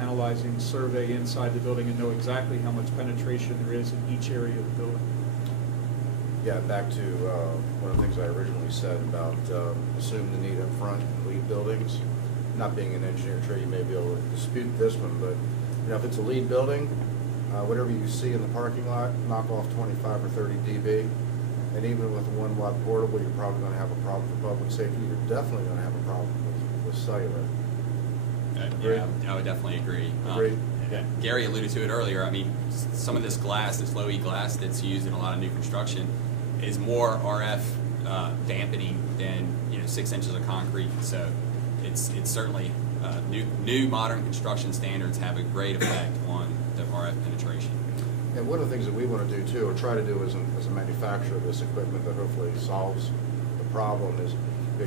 analyzing survey inside the building and know exactly how much penetration there is in each area of the building. Yeah, back to one of the things I originally said about assume the need up front in lead buildings. Not being an engineer trade, you may be able to dispute this one, but if it's a lead building, whatever you see in the parking lot, knock off 25 or 30 dB. And even with a 1 watt portable, you're probably going to have a problem for public safety. You're definitely going to have a problem with cellular. Yeah, I would definitely agree. Gary alluded to it earlier. I mean, some of this glass, this low E glass that's used in a lot of new construction, is more RF dampening than 6 inches of concrete. So it's certainly new modern construction standards have a great effect on the RF penetration. And one of the things that we want to do too, or try to do as a manufacturer of this equipment that hopefully solves the problem, is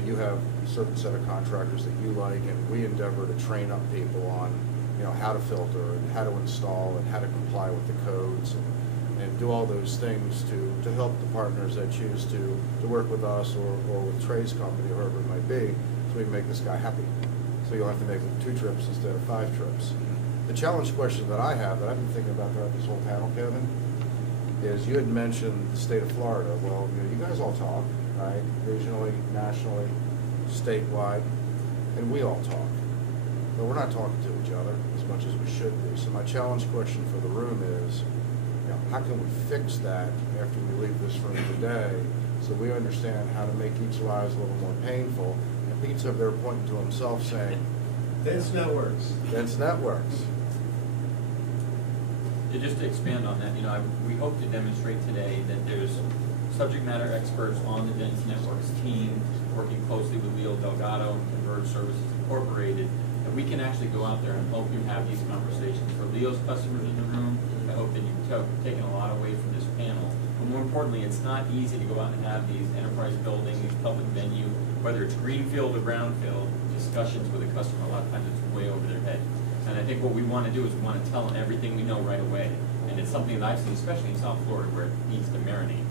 you have a certain set of contractors that you like, and we endeavor to train up people on how to filter and how to install and how to comply with the codes and do all those things to help the partners that choose to work with us or with Trey's company, or whoever it might be, so we can make this guy happy. So you'll have to make 2 trips instead of 5 trips. The challenge question that I have, that I've been thinking about throughout this whole panel, Kevin, is you had mentioned the state of Florida. Well, you guys all talk, right? Regionally, nationally, statewide, and we all talk. But we're not talking to each other as much as we should be. So my challenge question for the room is, how can we fix that after we leave this room today, so we understand how to make each lives a little more painful? And Pete's over there pointing to himself saying, dense networks. dense networks. Just to expand on that, we hope to demonstrate today that there's subject matter experts on the dense networks team working closely with Leo Delgado and Converge Services Incorporated, and we can actually go out there and help you have these conversations. For Leo's customers in the room, I hope that you've taken a lot away from this panel. But more importantly, it's not easy to go out and have these enterprise buildings, these public venue, whether it's greenfield or brownfield, discussions with a customer. A lot of times it's way over their head. And I think what we want to do is we want to tell them everything we know right away. And it's something that I've seen, especially in South Florida, where it needs to marinate.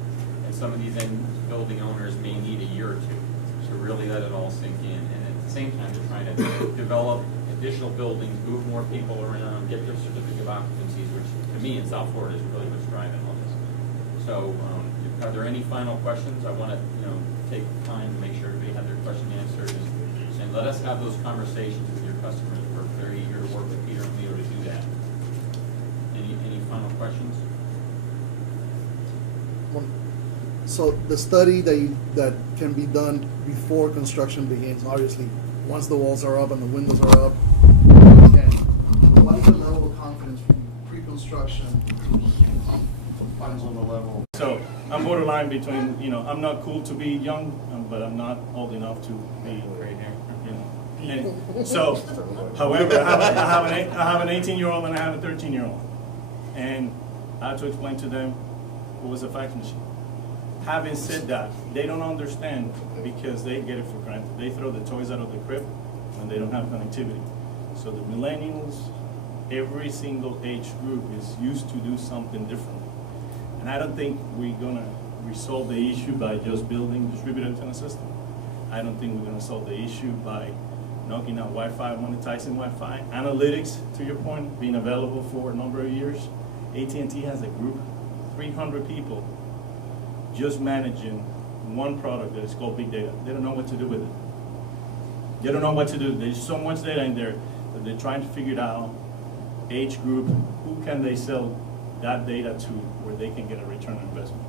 And some of these end building owners may need a year or two to really let it all sink in. And at the same time, they're trying to develop additional buildings, move more people around, get their certificate of occupancies, which to me in South Florida is really what's driving all this. So are there any final questions? I want to take time to make sure everybody had their question answered. And let us have those conversations with your customers. We're very eager to work with Peter and Leo to do that. Any final questions? So the study that can be done before construction begins, obviously, once the walls are up and the windows are up, what is the level of confidence from pre-construction to final level? So I'm borderline between, I'm not cool to be young, but I'm not old enough to be gray hair. And so, however, I have an 18-year-old and I have a 13-year-old, and I have to explain to them what was a fax machine. Having said that, they don't understand because they get it for granted. They throw the toys out of the crib when they don't have connectivity. So the millennials, every single age group is used to do something different. And I don't think we're gonna resolve the issue by just building distributed antenna system. I don't think we're gonna solve the issue by knocking out Wi-Fi, monetizing Wi-Fi. Analytics, to your point, being available for a number of years. AT&T has a group, 300 people, just managing one product that is called big data. They don't know what to do with it. They don't know what to do. There's so much data in there that they're trying to figure it out. Age group, who can they sell that data to where they can get a return on investment?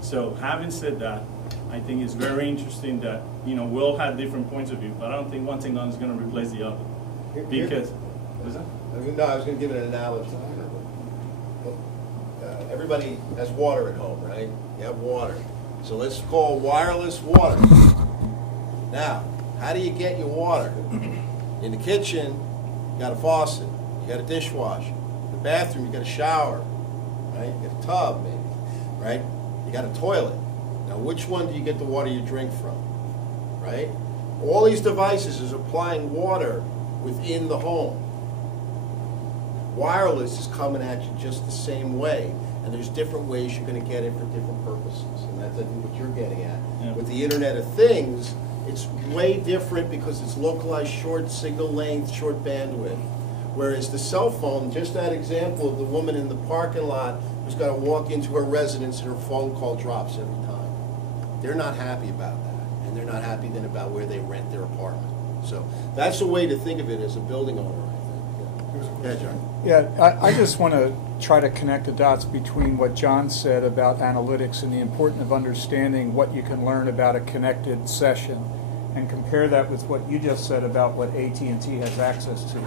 So having said that, I think it's very interesting that, we'll have different points of view, but I don't think one technology is going to replace the other. Because, what's that? No, I was going to give it an analogy. Everybody has water at home, right? You have water. So let's call wireless water. Now, how do you get your water? In the kitchen, you got a faucet, you got a dishwasher. In the bathroom, you got a shower, right? You got a tub, maybe, right? You got a toilet. Now, which one do you get the water you drink from, right? All these devices is applying water within the home. Wireless is coming at you just the same way, and there's different ways you're going to get it for different purposes, and that's I think what you're getting at. Yeah. With the Internet of Things, it's way different because it's localized short signal length, short bandwidth. Whereas the cell phone, just that example of the woman in the parking lot who's got to walk into her residence and her phone call drops every time. They're not happy about that, and they're not happy then about where they rent their apartment. So that's a way to think of it as a building owner, I think. Yeah, John. Yeah, I just want to try to connect the dots between what John said about analytics and the importance of understanding what you can learn about a connected session, and compare that with what you just said about what AT&T has access to.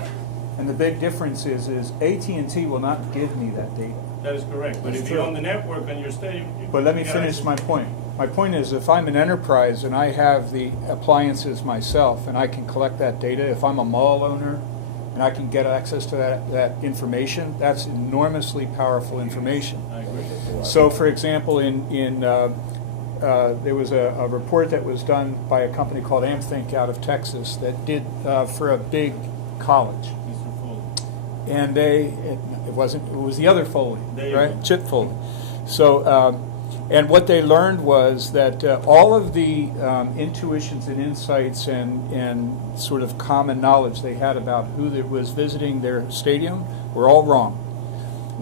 And the big difference is AT&T will not give me that data. That is correct, but if you're on the network and you're staying. But let me finish my point. My point is, if I'm an enterprise and I have the appliances myself and I can collect that data, if I'm a mall owner and I can get access to that information, that's enormously powerful information. I agree. So, for example, there was a report that was done by a company called AmThink out of Texas that did for a big college. And it was the other Foley, right? Chip Foley. So, and what they learned was that all of the intuitions and insights and sort of common knowledge they had about who was visiting their stadium were all wrong,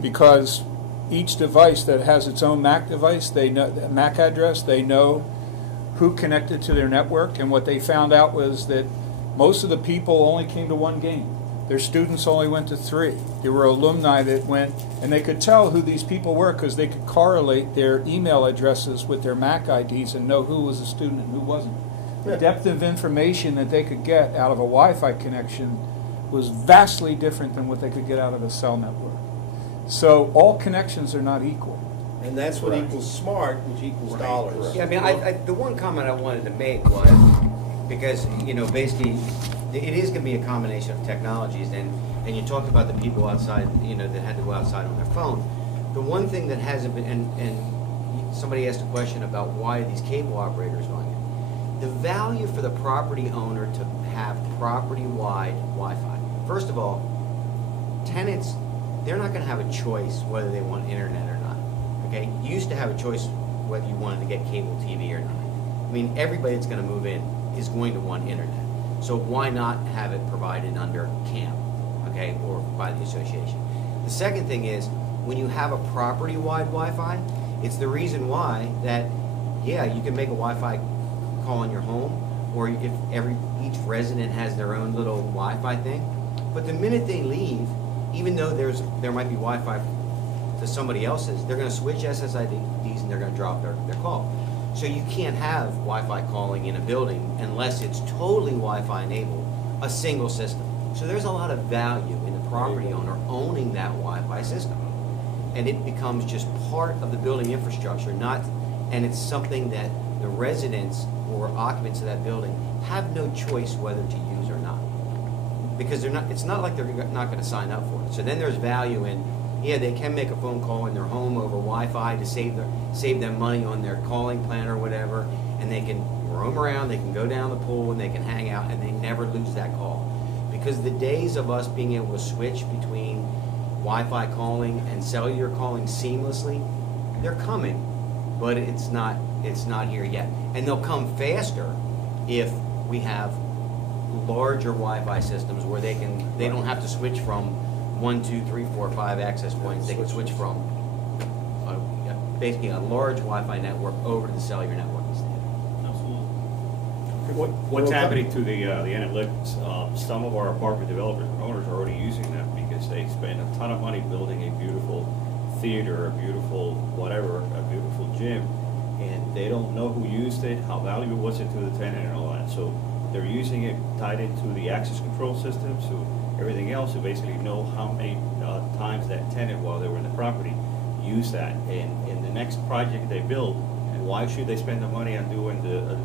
because each device that has its own MAC device, they know MAC address, they know who connected to their network, and what they found out was that most of the people only came to one game. Their students only went to 3. There were alumni that went, and they could tell who these people were because they could correlate their email addresses with their MAC IDs and know who was a student and who wasn't. The depth of information that they could get out of a Wi-Fi connection was vastly different than what they could get out of a cell network. So all connections are not equal. And that's what equals smart, which equals dollars. Yeah, I mean, the one comment I wanted to make was, because, basically, it is going to be a combination of technologies, and you talked about the people outside, that had to go outside on their phone. The one thing that hasn't been, and somebody asked a question about why these cable operators on it. The value for the property owner to have property-wide Wi-Fi. First of all, tenants, they're not going to have a choice whether they want internet or not. Okay, you used to have a choice whether you wanted to get cable TV or not. I mean, everybody that's going to move in is going to want internet. So why not have it provided under CAM, okay, or by the association? The second thing is, when you have a property-wide Wi-Fi, it's the reason why that, yeah, you can make a Wi-Fi call in your home, or if each resident has their own little Wi-Fi thing. But the minute they leave, even though there might be Wi-Fi to somebody else's, they're going to switch SSIDs and they're going to drop their call. So you can't have Wi-Fi calling in a building unless it's totally Wi-Fi enabled, a single system. So there's a lot of value in the property owner owning that Wi-Fi system. And it becomes just part of the building infrastructure, and it's something that the residents or occupants of that building have no choice whether to use or not. Because it's not like they're not going to sign up for it. So then there's value in, yeah, they can make a phone call in their home over Wi-Fi to save them money on their calling plan or whatever, and they can roam around, they can go down the pool, and they can hang out, and they never lose that call. Because the days of us being able to switch between Wi-Fi calling and cellular calling seamlessly, they're coming, but it's not here yet. And they'll come faster if we have larger Wi-Fi systems where they don't have to switch from 1, 2, 3, 4, 5 access points. They can switch from basically a large Wi-Fi network over to the cellular network instead. What's happening to the analytics? Some of our apartment developers and owners are already using them because they spend a ton of money building a beautiful theater, a beautiful whatever, a beautiful gym, and they don't know who used it, how valuable was it to the tenant, and all that. So they're using it tied into the access control system, so everything else to basically know how many times that tenant, while they were in the property, used that. And in the next project they build, why should they spend the money on doing the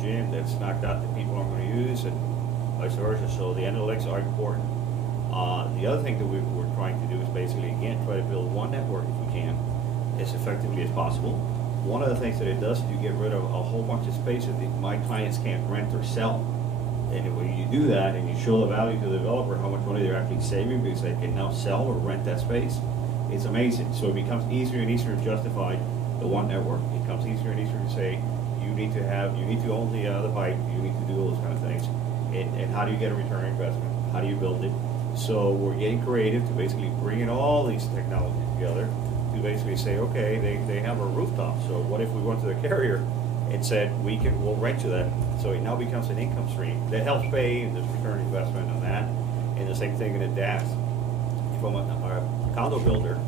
gym that's knocked out that people aren't going to use, and vice versa? So the analytics are important. The other thing that we're trying to do is basically, again, try to build one network if we can, as effectively as possible. One of the things that it does is you get rid of a whole bunch of space that my clients can't rent or sell. And when you do that and you show the value to the developer, how much money they're actually saving because they can now sell or rent that space, it's amazing. So it becomes easier and easier to justify the one network. It becomes easier and easier to say, you need to own the pipe, you need to do all those kind of things. And how do you get a return on investment? How do you build it? So we're getting creative to basically bring in all these technologies together to basically say, okay, they have a rooftop. So what if we went to the carrier and said, we'll rent you that. So it now becomes an income stream that helps pay this return investment on that. And the same thing in the DAS. If I'm a condo builder,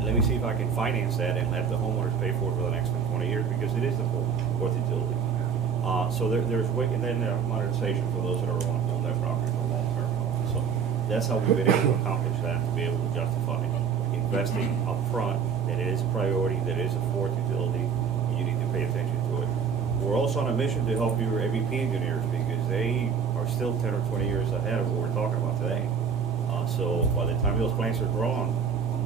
let me see if I can finance that and let the homeowners pay for it for the next 20 years because it is the fourth utility. So there's way, and then modernization for those that are want to own that property for long term. So that's how we've been able to accomplish that, to be able to justify investing upfront, that it is a priority, that it is a fourth utility, and you need to pay attention to it. We're also on a mission to help your AVP engineers because they are still 10 or 20 years ahead of what we're talking about today. So by the time those plans are drawn,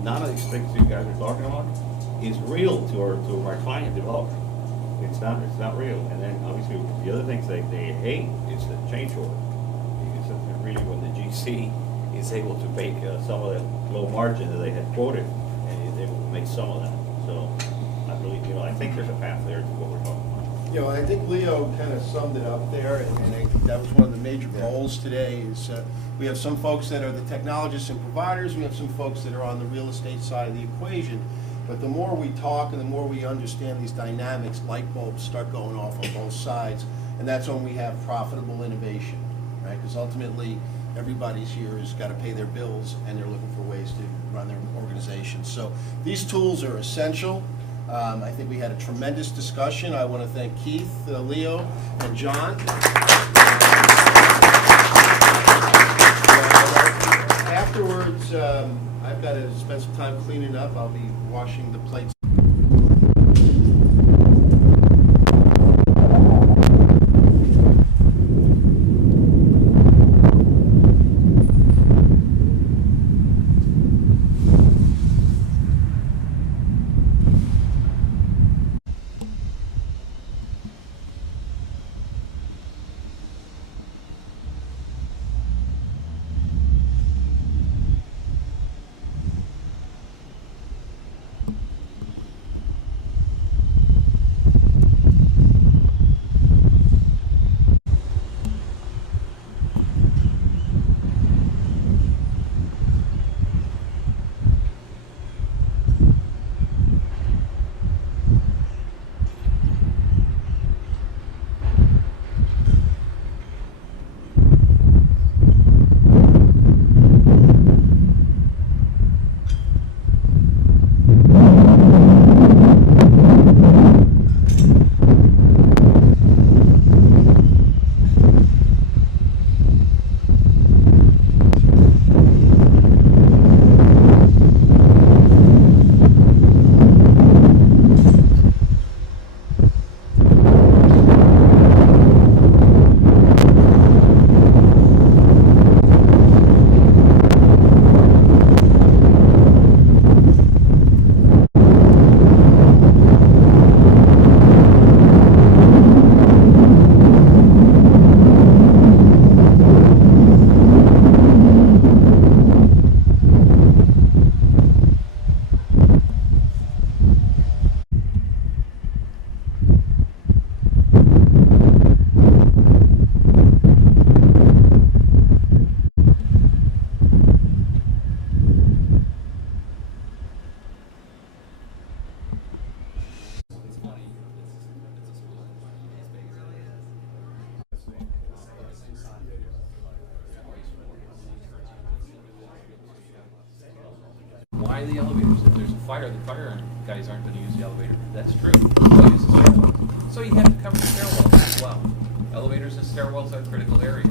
none of these things you guys are talking about is real to my client developer. It's not real. And then obviously the other things they hate is the change order. Because really when the GC is able to make some of that low margin that they had quoted, and is able to make some of that. So I believe, I think there's a path there to what we're talking about. I think Leo kind of summed it up there, and I think that was one of the major goals today is we have some folks that are the technologists and providers, we have some folks that are on the real estate side of the equation, but the more we talk and the more we understand these dynamics, light bulbs start going off on both sides, and that's when we have profitable innovation, right? Because ultimately, everybody's here has got to pay their bills, and they're looking for ways to run their organization. So these tools are essential. I think we had a tremendous discussion. I want to thank Keith, Leo, and John. Afterwards, I've got to spend some time cleaning up. I'll be washing the plates. Why the elevators? If there's a fire, the fire guys aren't going to use the elevator. That's true. They'll use the stairwell. So you have to cover the stairwells as well. Elevators and stairwells are critical areas.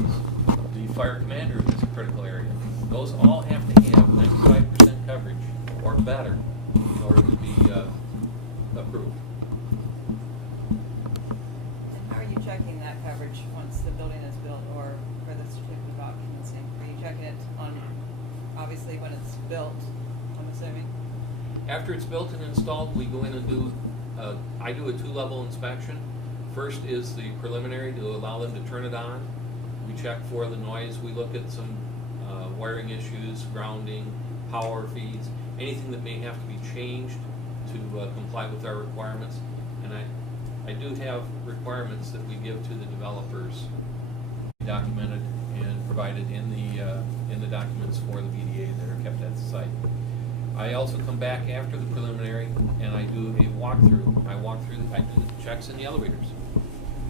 The fire commander is a critical area. Those all have to have 95% coverage or better in order to be approved. And how are you checking that coverage once the building is built or for the certificate of occupancy? Are you checking it on, obviously, when it's built, I'm assuming? After it's built and installed, we go in and do, I do a 2-level inspection. First is the preliminary to allow them to turn it on. We check for the noise. We look at some wiring issues, grounding, power feeds, anything that may have to be changed to comply with our requirements. And I do have requirements that we give to the developers, documented, and provided in the documents for the VDA that are kept at the site. I also come back after the preliminary and I do a walkthrough. I do the checks in the elevators.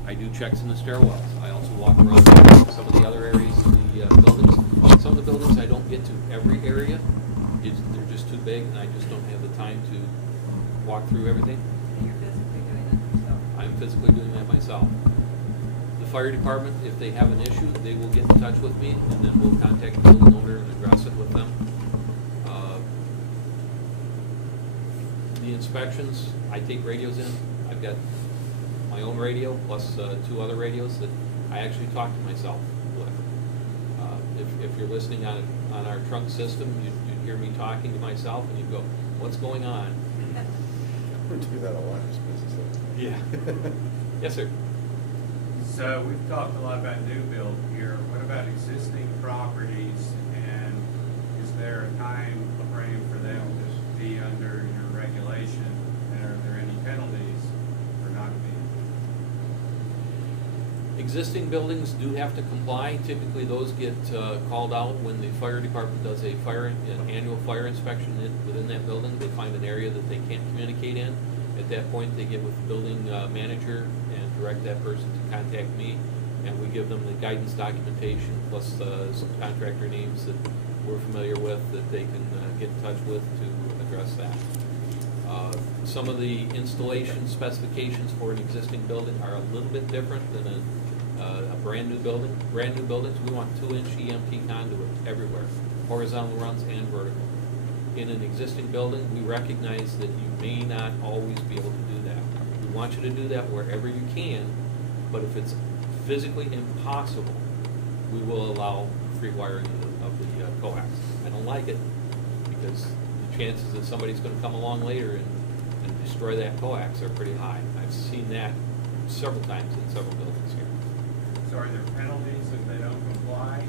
I do checks in the stairwells. I also walk around some of the other areas of the buildings. Some of the buildings I don't get to every area. They're just too big and I just don't have the time to walk through everything. You're physically doing that yourself. I'm physically doing that myself. The fire department, if they have an issue, they will get in touch with me and then we'll contact the building owner and address it with them. The inspections, I take radios in. I've got my own radio plus 2 other radios that I actually talk to myself with. If you're listening on our trunk system, you'd hear me talking to myself and you'd go, what's going on? We do that a lot in this business. Yeah. Yes, sir. So we've talked a lot about new build here. What about existing properties? And is there a time frame for them to be under your regulation? And are there any penalties for not being? Existing buildings do have to comply. Typically, those get called out when the fire department does an annual fire inspection within that building. They find an area that they can't communicate in. At that point, they get with the building manager and direct that person to contact me, and we give them the guidance documentation plus some contractor names that we're familiar with that they can get in touch with to address that. Some of the installation specifications for an existing building are a little bit different than a brand new building. Brand new buildings, we want 2-inch EMT conduit everywhere, horizontal runs and vertical. In an existing building, we recognize that you may not always be able to do that. We want you to do that wherever you can, but if it's physically impossible, we will allow free wiring of the coax. I don't like it because the chances that somebody's going to come along later and destroy that coax are pretty high. I've seen that several times in several buildings here. So are there penalties if they don't comply?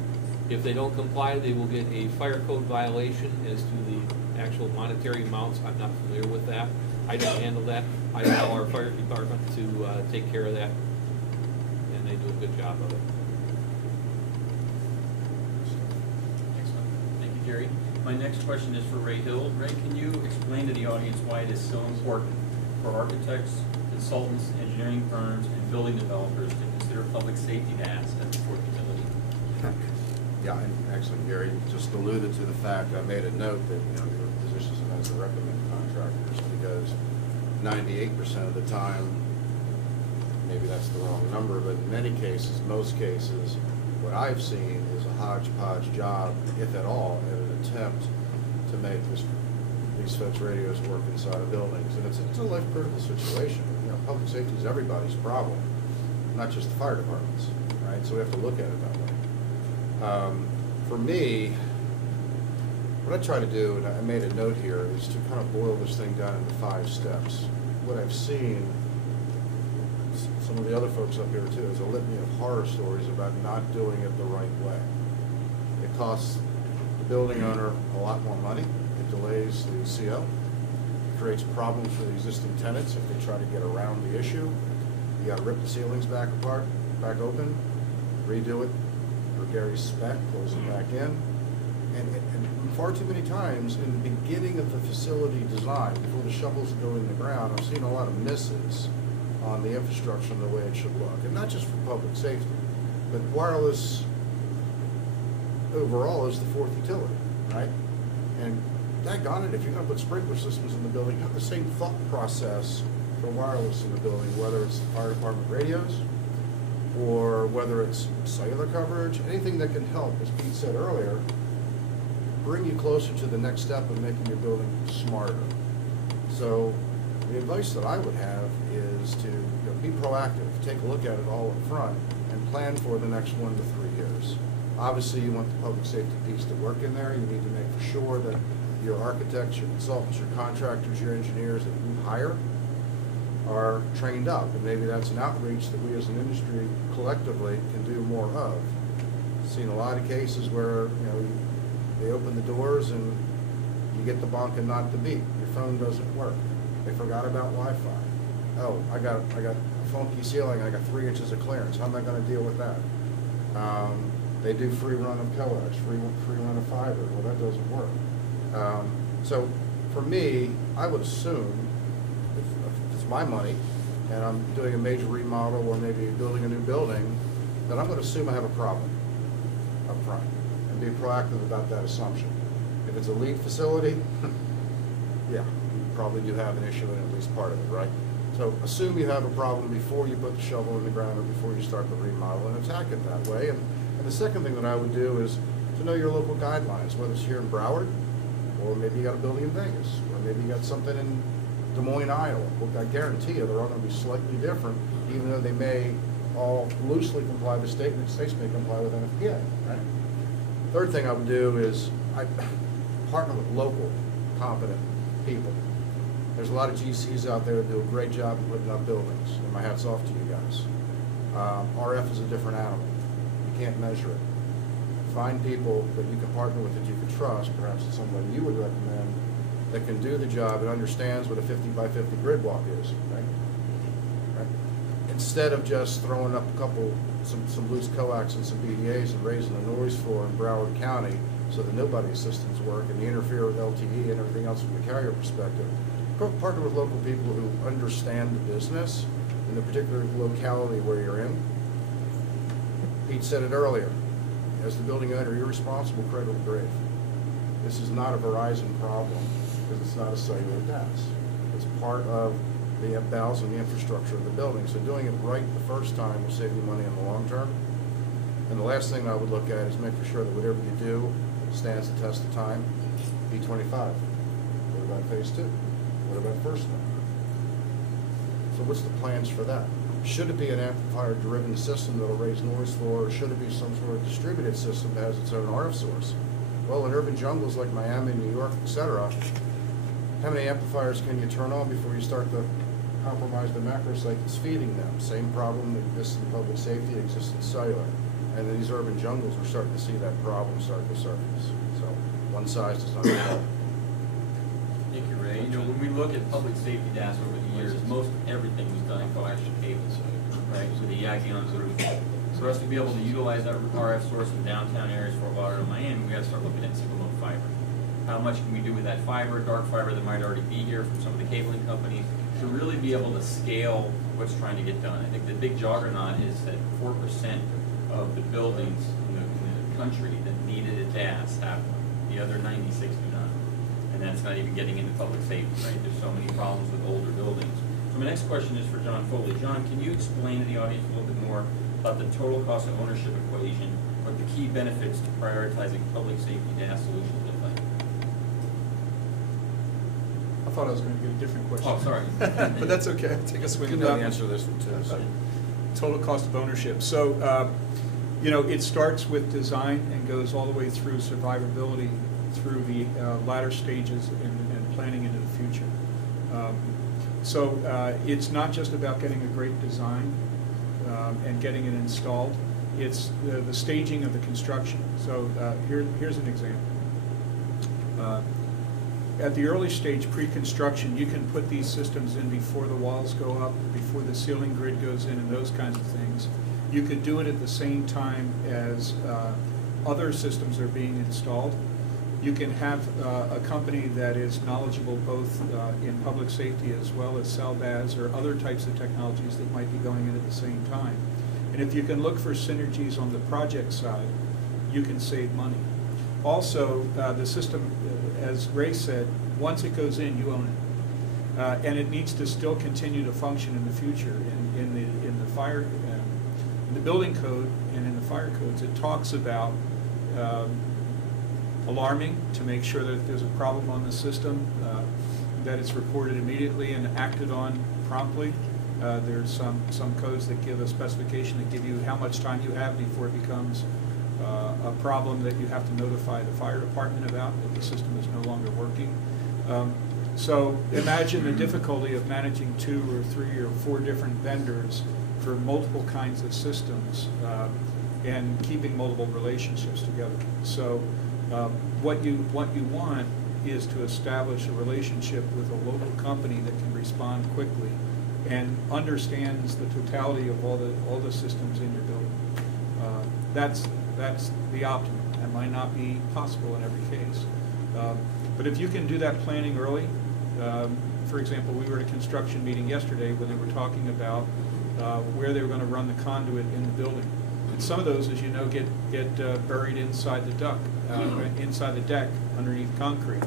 If they don't comply, they will get a fire code violation. As to the actual monetary amounts, I'm not familiar with that. I don't handle that. I allow our fire department to take care of that, and they do a good job of it. Excellent. Thank you, Jerry. My next question is for Ray Hill. Ray, can you explain to the audience why it is so important for architects, consultants, engineering firms, and building developers to consider public safety assets for utility? Yeah, and actually Gary just alluded to the fact, I made a note that, your positions as a recommended contractors, because 98% of the time, maybe that's the wrong number, but in many cases, most cases, what I've seen is a hodgepodge job, if at all, in an attempt to make these folks' radios work inside of buildings. And it's a life-critical situation. Public safety is everybody's problem, not just the fire departments, right? So we have to look at it that way. For me, what I try to do, and I made a note here, is to kind of boil this thing down into 5 steps. What I've seen, some of the other folks up here too, is a litany of horror stories about not doing it the right way. It costs the building owner a lot more money. It delays the CO. It creates problems for the existing tenants if they try to get around the issue. You got to rip the ceilings back open, redo it for Gary's spec, close it back in. And far too many times in the beginning of the facility design, before the shovels go in the ground, I've seen a lot of misses on the infrastructure and the way it should look. And not just for public safety, but wireless overall is the 4th utility, right? And daggone it, if you're going to put sprinkler systems in the building, have the same thought process for wireless in the building, whether it's the fire department radios or whether it's cellular coverage, anything that can help, as Pete said earlier, bring you closer to the next step of making your building smarter. So the advice that I would have is to be proactive, take a look at it all up front, and plan for the next 1 to 3 years. Obviously, you want the public safety piece to work in there. You need to make for sure that your architects, your consultants, your contractors, your engineers that you hire are trained up. And maybe that's an outreach that we as an industry collectively can do more of. I've seen a lot of cases where they open the doors and you get the bonk and not the beep. Your phone doesn't work. They forgot about Wi-Fi. Oh, I got a funky ceiling. I got 3 inches of clearance. How am I going to deal with that? They do free run of coax, free run of fiber. Well, that doesn't work. So for me, I would assume, if it's my money, and I'm doing a major remodel or maybe building a new building, then I'm going to assume I have a problem up front and be proactive about that assumption. If it's a LEED facility, yeah, you probably do have an issue in at least part of it, right? So assume you have a problem before you put the shovel in the ground or before you start the remodel, and attack it that way. And the second thing that I would do is to know your local guidelines, whether it's here in Broward, or maybe you got a building in Vegas, or maybe you got something in Des Moines, Iowa. Well, I guarantee you they're all going to be slightly different, even though they may all loosely comply with state, and states may comply with NFPA, right? Third thing I would do is I partner with local, competent people. There's a lot of GCs out there that do a great job of putting up buildings, and my hat's off to you guys. RF is a different animal. You can't measure it. Find people that you can partner with that you can trust, perhaps it's somebody you would recommend, that can do the job and understands what a 50 by 50 grid walk is, right? Instead of just throwing up some loose coax and some BDAs and raising the noise floor in Broward County so that nobody's systems work and you interfere with LTE and everything else from the carrier perspective. Partner with local people who understand the business in the particular locality where you're in. Pete said it earlier. As the building owner, you're responsible cradle to grave. This is not a Verizon problem because it's not a cellular DAS. It's part of the bells and the infrastructure of the building. So doing it right the first time will save you money in the long term. And the last thing I would look at is making sure that whatever you do stands the test of time. P25. What about phase 2? What about first one? So what's the plans for that? Should it be an amplifier-driven system that'll raise noise floor, or should it be some sort of distributed system that has its own RF source? Well, in urban jungles like Miami, New York, etc., how many amplifiers can you turn on before you start to compromise the macro site that's feeding them? Same problem that exists in public safety, exists in cellular. And in these urban jungles, we're starting to see that problem start to surface. So one size does not fit all. Thank you, Ray. You know, when we look at public safety DAS over the years, most everything was done in coaxial cables, right? With the yacking on the roof. For us to be able to utilize that RF source in downtown areas, Fort Lauderdale, Miami, we got to start looking at single mode fiber. How much can we do with that fiber, dark fiber that might already be here from some of the cabling companies, to really be able to scale what's trying to get done? I think the big juggernaut is that 4% of the buildings in the country that needed a DAS have one. The other 96 do not. And that's not even getting into public safety, right? There's so many problems with older buildings. So my next question is for John Foley. John, can you explain to the audience a little bit more about the total cost of ownership equation, what the key benefits to prioritizing public safety DAS solutions look like? I thought I was going to get a different question. Oh, sorry. But that's okay. I'll take a swing You at know that. the answer to this one too. So. Total cost of ownership. So, you know, it starts with design and goes all the way through survivability, through the latter stages and planning into the future. So it's not just about getting a great design and getting it installed. It's the staging of the construction. So here's an example. At the early stage pre-construction, you can put these systems in before the walls go up, before the ceiling grid goes in, and those kinds of things. You could do it at the same time as other systems are being installed. You can have a company that is knowledgeable both in public safety as well as CELBAS or other types of technologies that might be going in at the same time. And if you can look for synergies on the project side, you can save money. Also, the system, as Ray said, once it goes in, you own it. And it needs to still continue to function in the future. In the fire, in the building code and in the fire codes, it talks about alarming to make sure that if there's a problem on the system, that it's reported immediately and acted on promptly. There's some codes that give a specification that give you how much time you have before it becomes a problem that you have to notify the fire department about, that the system is no longer working. So imagine the difficulty of managing 2 or 3 or 4 different vendors for multiple kinds of systems and keeping multiple relationships together. So what you want is to establish a relationship with a local company that can respond quickly and understands the totality of all the systems in your building. That's the optimum. That might not be possible in every case. But if you can do that planning early, for example, we were at a construction meeting yesterday when they were talking about where they were going to run the conduit in the building. And some of those, as you know, get buried inside the duct, inside the deck, underneath concrete.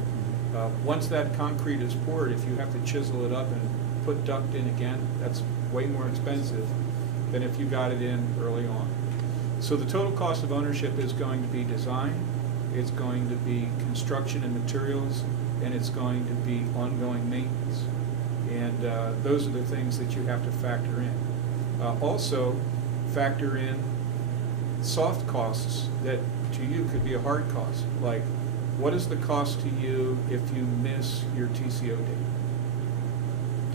Once that concrete is poured, if you have to chisel it up and put duct in again, that's way more expensive than if you got it in early on. So the total cost of ownership is going to be design, it's going to be construction and materials, and it's going to be ongoing maintenance. And those are the things that you have to factor in. Also, factor in soft costs that to you could be a hard cost, like what is the cost to you if you miss your TCO date?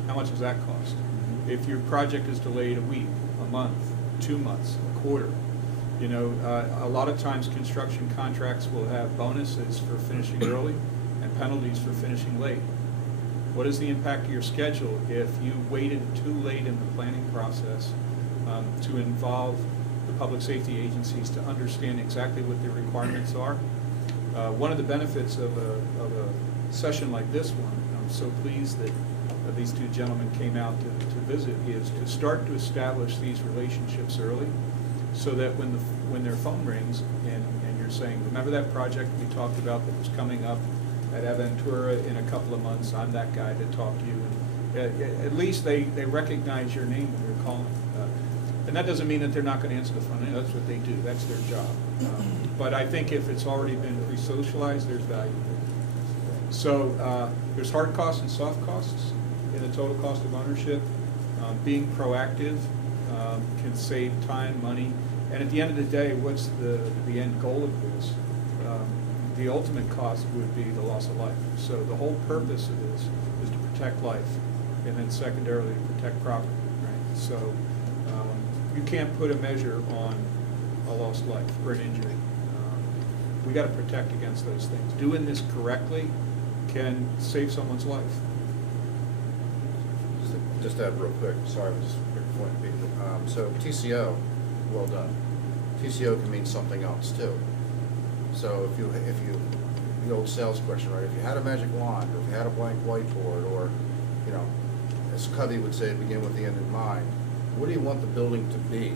How much does that cost? If your project is delayed a week, a month, 2 months, a quarter, you know, a lot of times construction contracts will have bonuses for finishing early and penalties for finishing late. What is the impact of your schedule if you waited too late in the planning process to involve the public safety agencies to understand exactly what their requirements are? One of the benefits of a session like this one, I'm so pleased that these two gentlemen came out to visit, is to start to establish these relationships early, so that when their phone rings and you're saying, remember that project we talked about that was coming up at Aventura in a couple of months, I'm that guy to talk to you. And at least they recognize your name when you're calling. And that doesn't mean that they're not going to answer the phone. That's what they do. That's their job. But I think if it's already been pre-socialized, there's value there. So there's hard costs and soft costs in the total cost of ownership. Being proactive can save time, money, and at the end of the day, what's the end goal of this? The ultimate cost would be the loss of life. So the whole purpose of this is to protect life, and then secondarily to protect property. Right? So you can't put a measure on a lost life or an injury. We got to protect against those things. Doing this correctly can save someone's life. Just to add real quick, sorry, just a quick point. So TCO, well done. TCO can mean something else too. So if you the old sales question, right? If you had a magic wand, or if you had a blank whiteboard, or you know, as Covey would say, begin with the end in mind. What do you want the building to be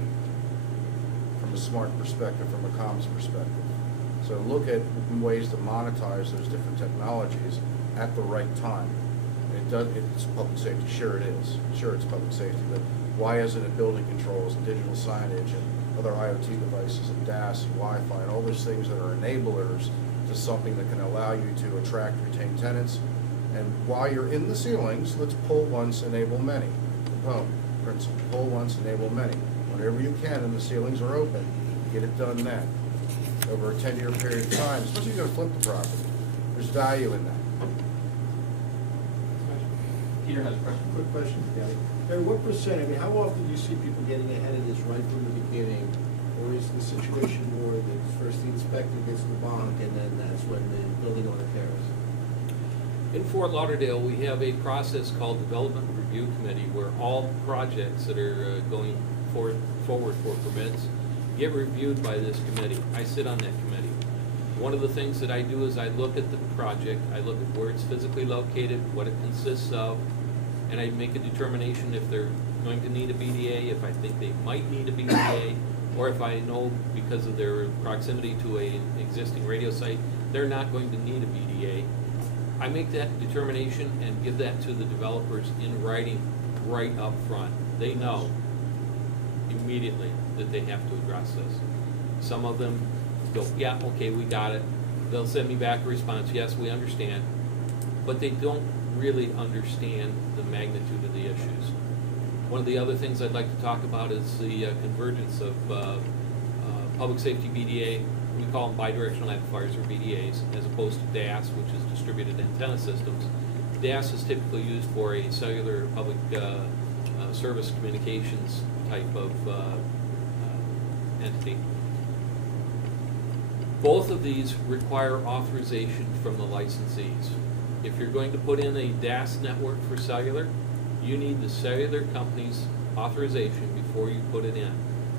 from a smart perspective, from a comms perspective? So look at ways to monetize those different technologies at the right time. It's public safety, sure it is. Sure it's public safety, but why isn't it building controls and digital signage and other IoT devices and DAS and Wi-Fi and all those things that are enablers to something that can allow you to attract, retain tenants? And while you're in the ceilings, let's pull once, enable many. The principle, pull once, enable many. Whenever you can and the ceilings are open, get it done then. Over a 10-year period of time, especially if you're going to flip the property. There's value in that. Peter has a question. Quick question, Gary. Gary, what percent, I mean, how often do you see people getting ahead of this right from the beginning? Or is the situation more that first the inspector gets the bond and then that's when the building owner cares? In Fort Lauderdale, we have a process called Development Review Committee where all projects that are going forward for permits get reviewed by this committee. I sit on that committee. One of the things that I do is I look at the project, I look at where it's physically located, what it consists of, and I make a determination if they're going to need a BDA, if I think they might need a BDA, or if I know because of their proximity to an existing radio site, they're not going to need a BDA. I make that determination and give that to the developers in writing right up front. They know immediately that they have to address this. Some of them go, yeah, okay, we got it. They'll send me back a response, yes, we understand. But they don't really understand the magnitude of the issues. One of the other things I'd like to talk about is the convergence of public safety BDA. We call them bidirectional amplifiers, or BDAs, as opposed to DAS, which is distributed antenna systems. DAS is typically used for a cellular public service communications type of entity. Both of these require authorization from the licensees. If you're going to put in a DAS network for cellular, you need the cellular company's authorization before you put it in.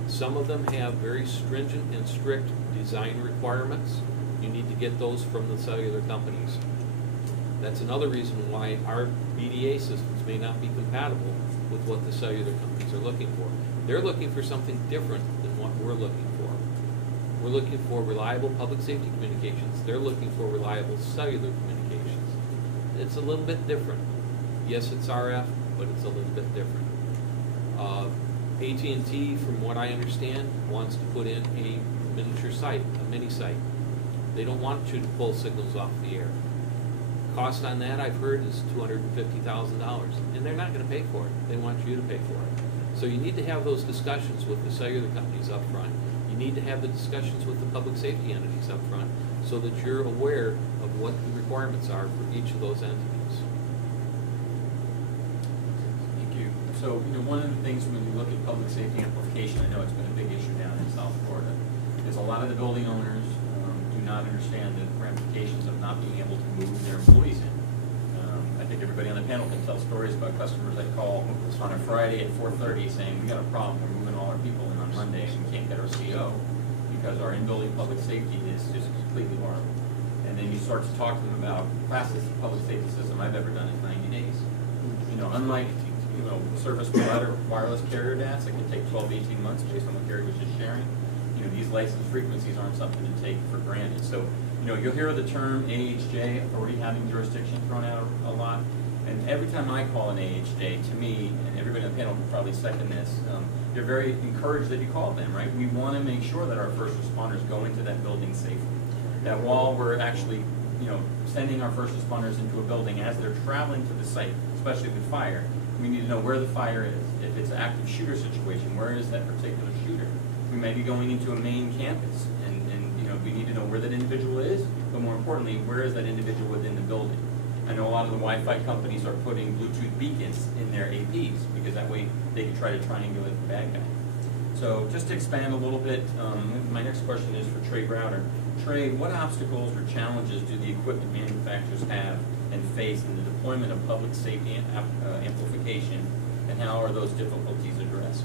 Some of them have very stringent and strict design requirements. You need to get those from the cellular companies. That's another reason why our BDA systems may not be compatible with what the cellular companies are looking for. They're looking for something different than what we're looking for. We're looking for reliable public safety communications. They're looking for reliable cellular communications. It's a little bit different. Yes, it's RF, but it's a little bit different. AT&T, from what I understand, wants to put in a miniature site, a mini site. They don't want you to pull signals off the air. Cost on that, I've heard, is $250,000, and they're not going to pay for it. They want you to pay for it. So you need to have those discussions with the cellular companies up front. You need to have the discussions with the public safety entities up front so that you're aware of what the requirements are for each of those entities. Thank you. So, one of the things when you look at public safety amplification, I know it's been a big issue down in South Florida, is a lot of the building owners do not understand the ramifications of not being able to move their employees in. I think everybody on the panel can tell stories about customers that call on a Friday at 4:30 saying, we got a problem, we're moving all our people in on Monday and we can't get our CO because our in-building public safety is just completely horrible. And then you start to talk to them about fastest public safety system I've ever done in 90 days. Unlike service provider wireless carrier DAS, it can take 12 to 18 months based on what Gary was just sharing. These license frequencies aren't something to take for granted. So, you'll hear the term AHJ, authority having jurisdiction, thrown out a lot. And every time I call an AHJ, to me, and everybody on the panel can probably second this, they're very encouraged that you call them, right? We want to make sure that our first responders go into that building safely. That while we're actually, sending our first responders into a building as they're traveling to the site, especially with fire, we need to know where the fire is. If it's an active shooter situation, where is that particular shooter? We may be going into a main campus, and we need to know where that individual is, but more importantly, where is that individual within the building? I know a lot of the Wi-Fi companies are putting Bluetooth beacons in their APs, because that way they can try to triangulate the bad guy. So just to expand a little bit, my next question is for Trey Browder. Trey, what obstacles or challenges do the equipment manufacturers have and face in the deployment of public safety amplification, and how are those difficulties addressed?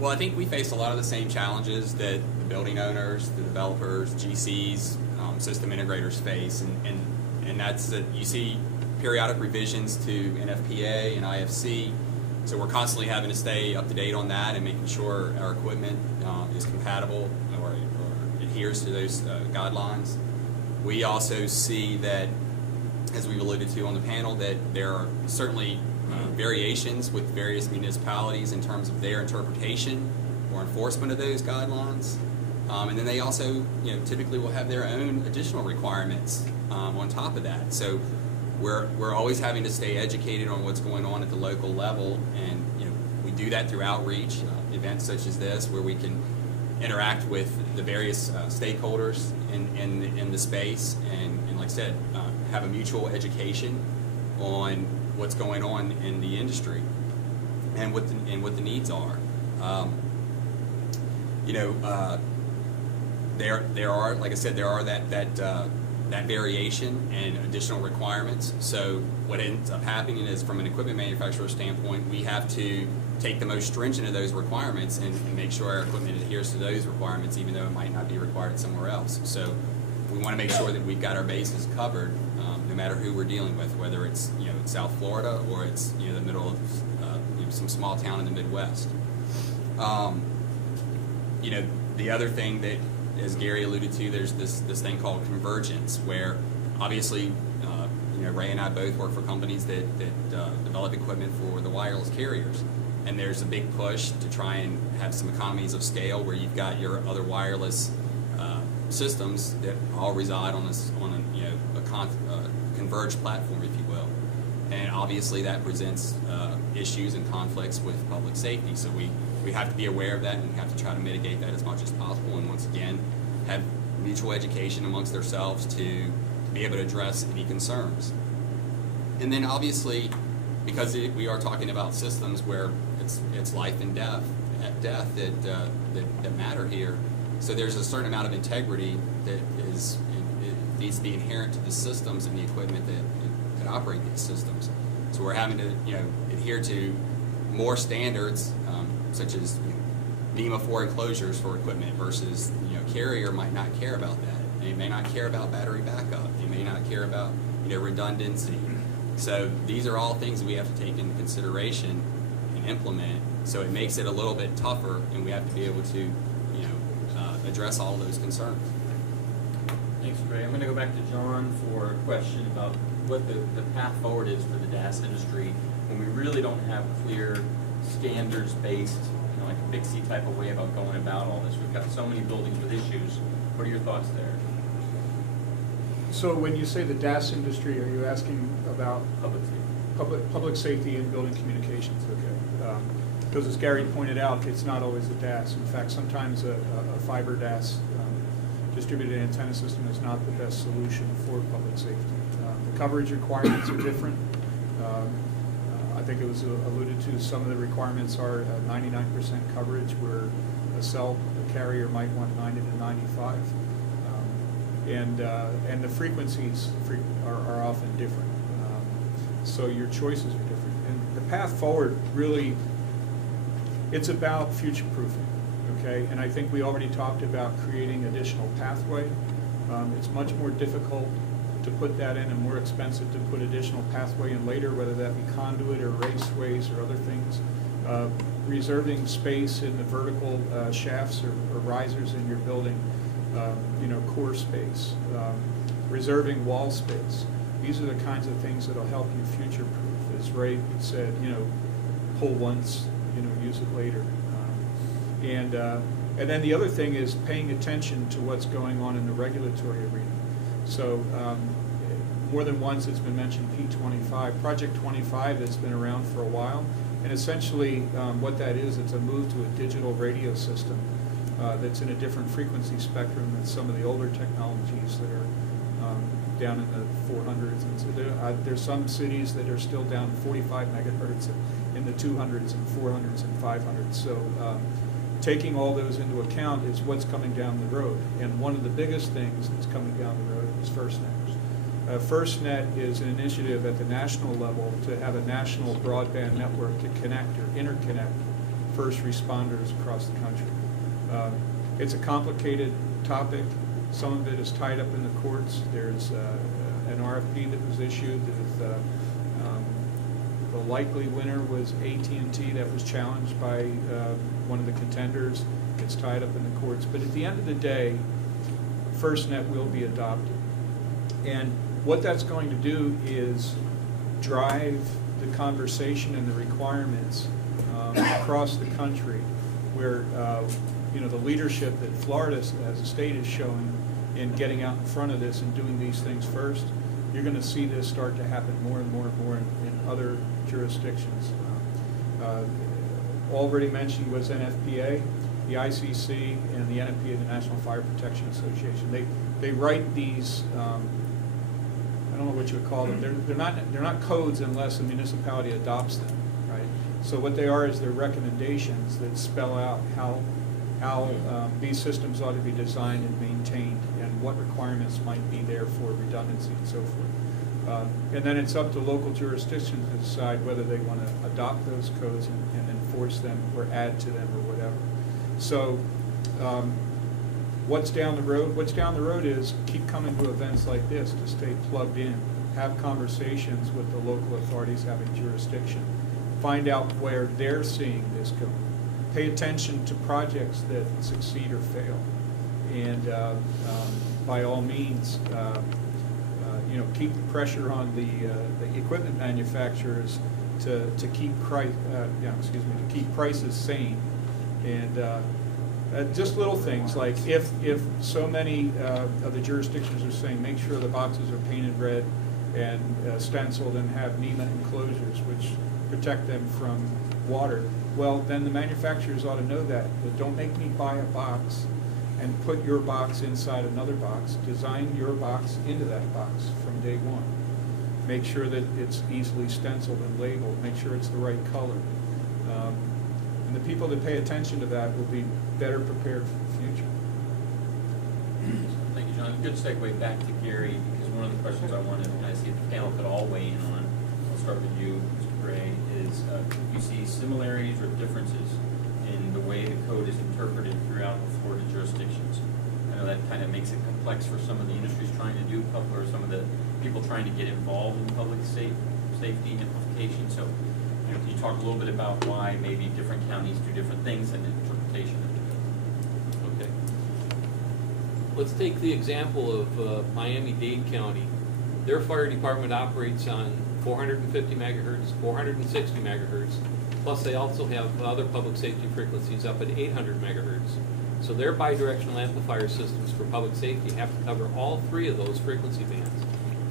Well, I think we face a lot of the same challenges that the building owners, the developers, GCs, system integrators face, and that's that you see periodic revisions to NFPA and IFC, so we're constantly having to stay up to date on that and making sure our equipment is compatible or adheres to those guidelines. We also see that, as we've alluded to on the panel, that there are certainly variations with various municipalities in terms of their interpretation or enforcement of those guidelines. And then they also, typically will have their own additional requirements on top of that. So we're always having to stay educated on what's going on at the local level, and we do that through outreach, events such as this, where we can interact with the various stakeholders in the space, and like I said, have a mutual education on what's going on in the industry and what the needs are. There are, like I said, there are that variation and additional requirements. So what ends up happening is, from an equipment manufacturer standpoint, we have to take the most stringent of those requirements and make sure our equipment adheres to those requirements, even though it might not be required somewhere else. So we want to make sure that we've got our bases covered, no matter who we're dealing with, whether it's South Florida or it's the middle of some small town in the Midwest. The other thing that, as Gary alluded to, there's this thing called convergence, where obviously Ray and I both work for companies that develop equipment for the wireless carriers, and there's a big push to try and have some economies of scale where you've got your other wireless systems that all reside on a converged platform, if you will. And obviously that presents issues and conflicts with public safety. So we have to be aware of that, and we have to try to mitigate that as much as possible. And once again, have mutual education amongst ourselves to be able to address any concerns. And then obviously, because we are talking about systems where it's life and death that matter here. So there's a certain amount of integrity that needs to be inherent to the systems and the equipment that operate these systems. So we're having to adhere to more standards, such as NEMA 4 enclosures for equipment versus, Carrier might not care about that. They may not care about battery backup. They may not care about, redundancy. So these are all things we have to take into consideration and implement. So it makes it a little bit tougher, and we have to be able to, address all of those concerns. Thanks, Ray. I'm going to go back to John for a question about what the path forward is for the DAS industry when we really don't have clear standards-based, like a Bixie type of way about going about all this. We've got so many buildings with issues. What are your thoughts there? So when you say the DAS industry, are you asking about Public safety. public safety and building communications? Okay. Because as Gary pointed out, it's not always a DAS. In fact, sometimes a fiber DAS distributed antenna system is not the best solution for public safety. The coverage requirements are different. I think it was alluded to, some of the requirements are 99% coverage, where a carrier might want 90 to 95. And the frequencies are often different. So your choices are different. And the path forward really, it's about future-proofing, okay? And I think we already talked about creating additional pathway. It's much more difficult to put that in and more expensive to put additional pathway in later, whether that be conduit or raceways or other things. Reserving space in the vertical shafts or risers in your building, core space. Reserving wall space. These are the kinds of things that will help you future-proof. As Ray said, pull once, use it later. And then the other thing is paying attention to what's going on in the regulatory arena. So more than once it's been mentioned P25. Project 25 has been around for a while, and essentially what that is, it's a move to a digital radio system that's in a different frequency spectrum than some of the older technologies that are down in the 400s. And so there's some cities that are still down 45 megahertz in the 200s and 400s and 500s. So taking all those into account is what's coming down the road. And one of the biggest things that's coming down the road is FirstNet. FirstNet is an initiative at the national level to have a national broadband network to connect or interconnect first responders across the country. It's a complicated topic. Some of it is tied up in the courts. There's an RFP that was issued. The likely winner was AT&T. That was challenged by one of the contenders. It's tied up in the courts. But at the end of the day, FirstNet will be adopted. And what that's going to do is drive the conversation and the requirements across the country, where the leadership that Florida as a state is showing in getting out in front of this and doing these things first. You're going to see this start to happen more and more and more in other jurisdictions. Already mentioned was NFPA, the ICC, and the NFPA, the National Fire Protection Association. They write these. I don't know what you would call them. They're not codes unless a municipality adopts them, right? So what they are is they're recommendations that spell out how these systems ought to be designed and maintained, and what requirements might be there for redundancy and so forth. And then it's up to local jurisdictions to decide whether they want to adopt those codes and enforce them or add to them or whatever. So what's down the road? What's down the road is keep coming to events like this to stay plugged in, have conversations with the local authorities having jurisdiction, find out where they're seeing this going. Pay attention to projects that succeed or fail, and by all means, keep the pressure on the equipment manufacturers to keep prices sane, and just little things like if so many of the jurisdictions are saying make sure the boxes are painted red and stenciled and have NEMA enclosures which protect them from water. Well, then the manufacturers ought to know that. But don't make me buy a box and put your box inside another box. Design your box into that box from day one. Make sure that it's easily stenciled and labeled. Make sure it's the right color. And the people that pay attention to that will be better prepared for the future. Thank you, John. Good segue back to Gary, because one of the questions I wanted to see if the panel could all weigh in on, I'll start with you, Mr. Gray, is is if you see similarities or differences in the way the code is interpreted throughout the Florida jurisdictions. I know that kind of makes it complex for some of the industries trying to do or some of the people trying to get involved in public safety implications. So, you know, can you talk a little bit about why maybe different counties do different things and interpretation of the code? Okay. Let's take the example of Miami-Dade County. Their fire department operates on 450 megahertz, 460 megahertz, plus they also have other public safety frequencies up at 800 megahertz. So their bidirectional amplifier systems for public safety have to cover all three of those frequency bands.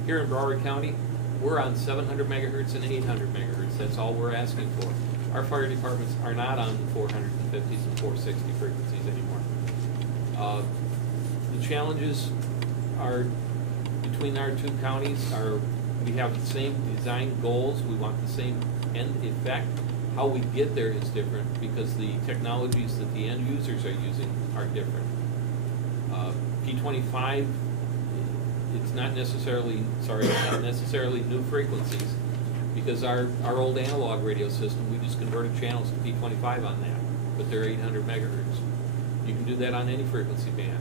Here in Broward County, we're on 700 megahertz and 800 megahertz. That's all we're asking for. Our fire departments are not on the 450s and 460 frequencies anymore. The challenges are between our two counties are we have the same design goals. We want the same end effect. How we get there is different because the technologies that the end users are using are different. P25, it's not necessarily new frequencies because our old analog radio system, we just converted channels to P25 on that, but they're 800 megahertz. You can do that on any frequency band.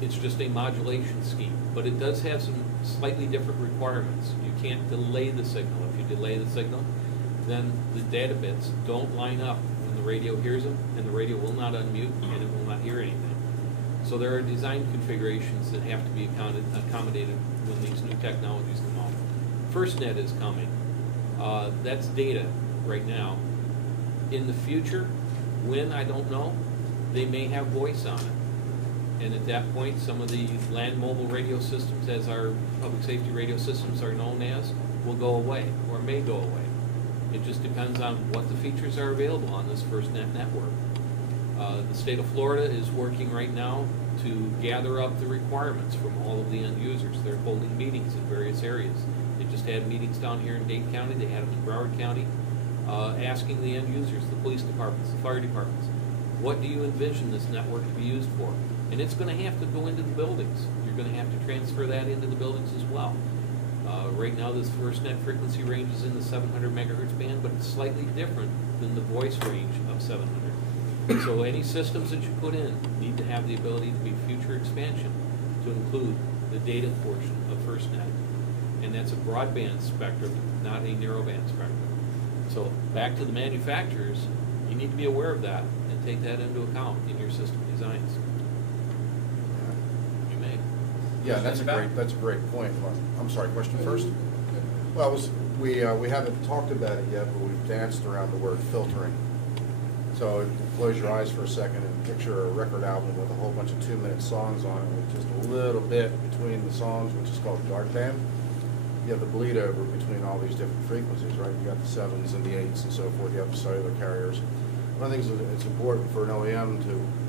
It's just a modulation scheme, but it does have some slightly different requirements. You can't delay the signal. If you delay the signal, then the data bits don't line up when the radio hears them, and the radio will not unmute, and it will not hear anything. So there are design configurations that have to be accommodated when these new technologies come out. FirstNet is coming. That's data right now. In the future, when, I don't know, they may have voice on it. And at that point, some of the land mobile radio systems, as our public safety radio systems are known as, will go away, or may go away. It just depends on what the features are available on this FirstNet network. The state of Florida is working right now to gather up the requirements from all of the end users. They're holding meetings in various areas. They just had meetings down here in Dade County, they had them in Broward County, asking the end users, the police departments, the fire departments, what do you envision this network to be used for? And it's going to have to go into the buildings. You're going to have to transfer that into the buildings as well. Right now, this FirstNet frequency range is in the 700 megahertz band, but it's slightly different than the voice range of 700. So any systems that you put in need to have the ability to be future expansion to include the data portion of FirstNet. And that's a broadband spectrum, not a narrowband spectrum. So back to the manufacturers, you need to be aware of that and take that into account in your system designs. You may. Yeah, that's a great point. I'm sorry, question first? Well, we haven't talked about it yet, but we've danced around the word filtering. So close your eyes for a second and picture a record album with a whole bunch of 2-minute songs on it with just a little bit between the songs, which is called dark band. You have the bleed over between all these different frequencies, right? You got the 7s and the 8s and so forth. You have the cellular carriers. One of the things that it's important for an OEM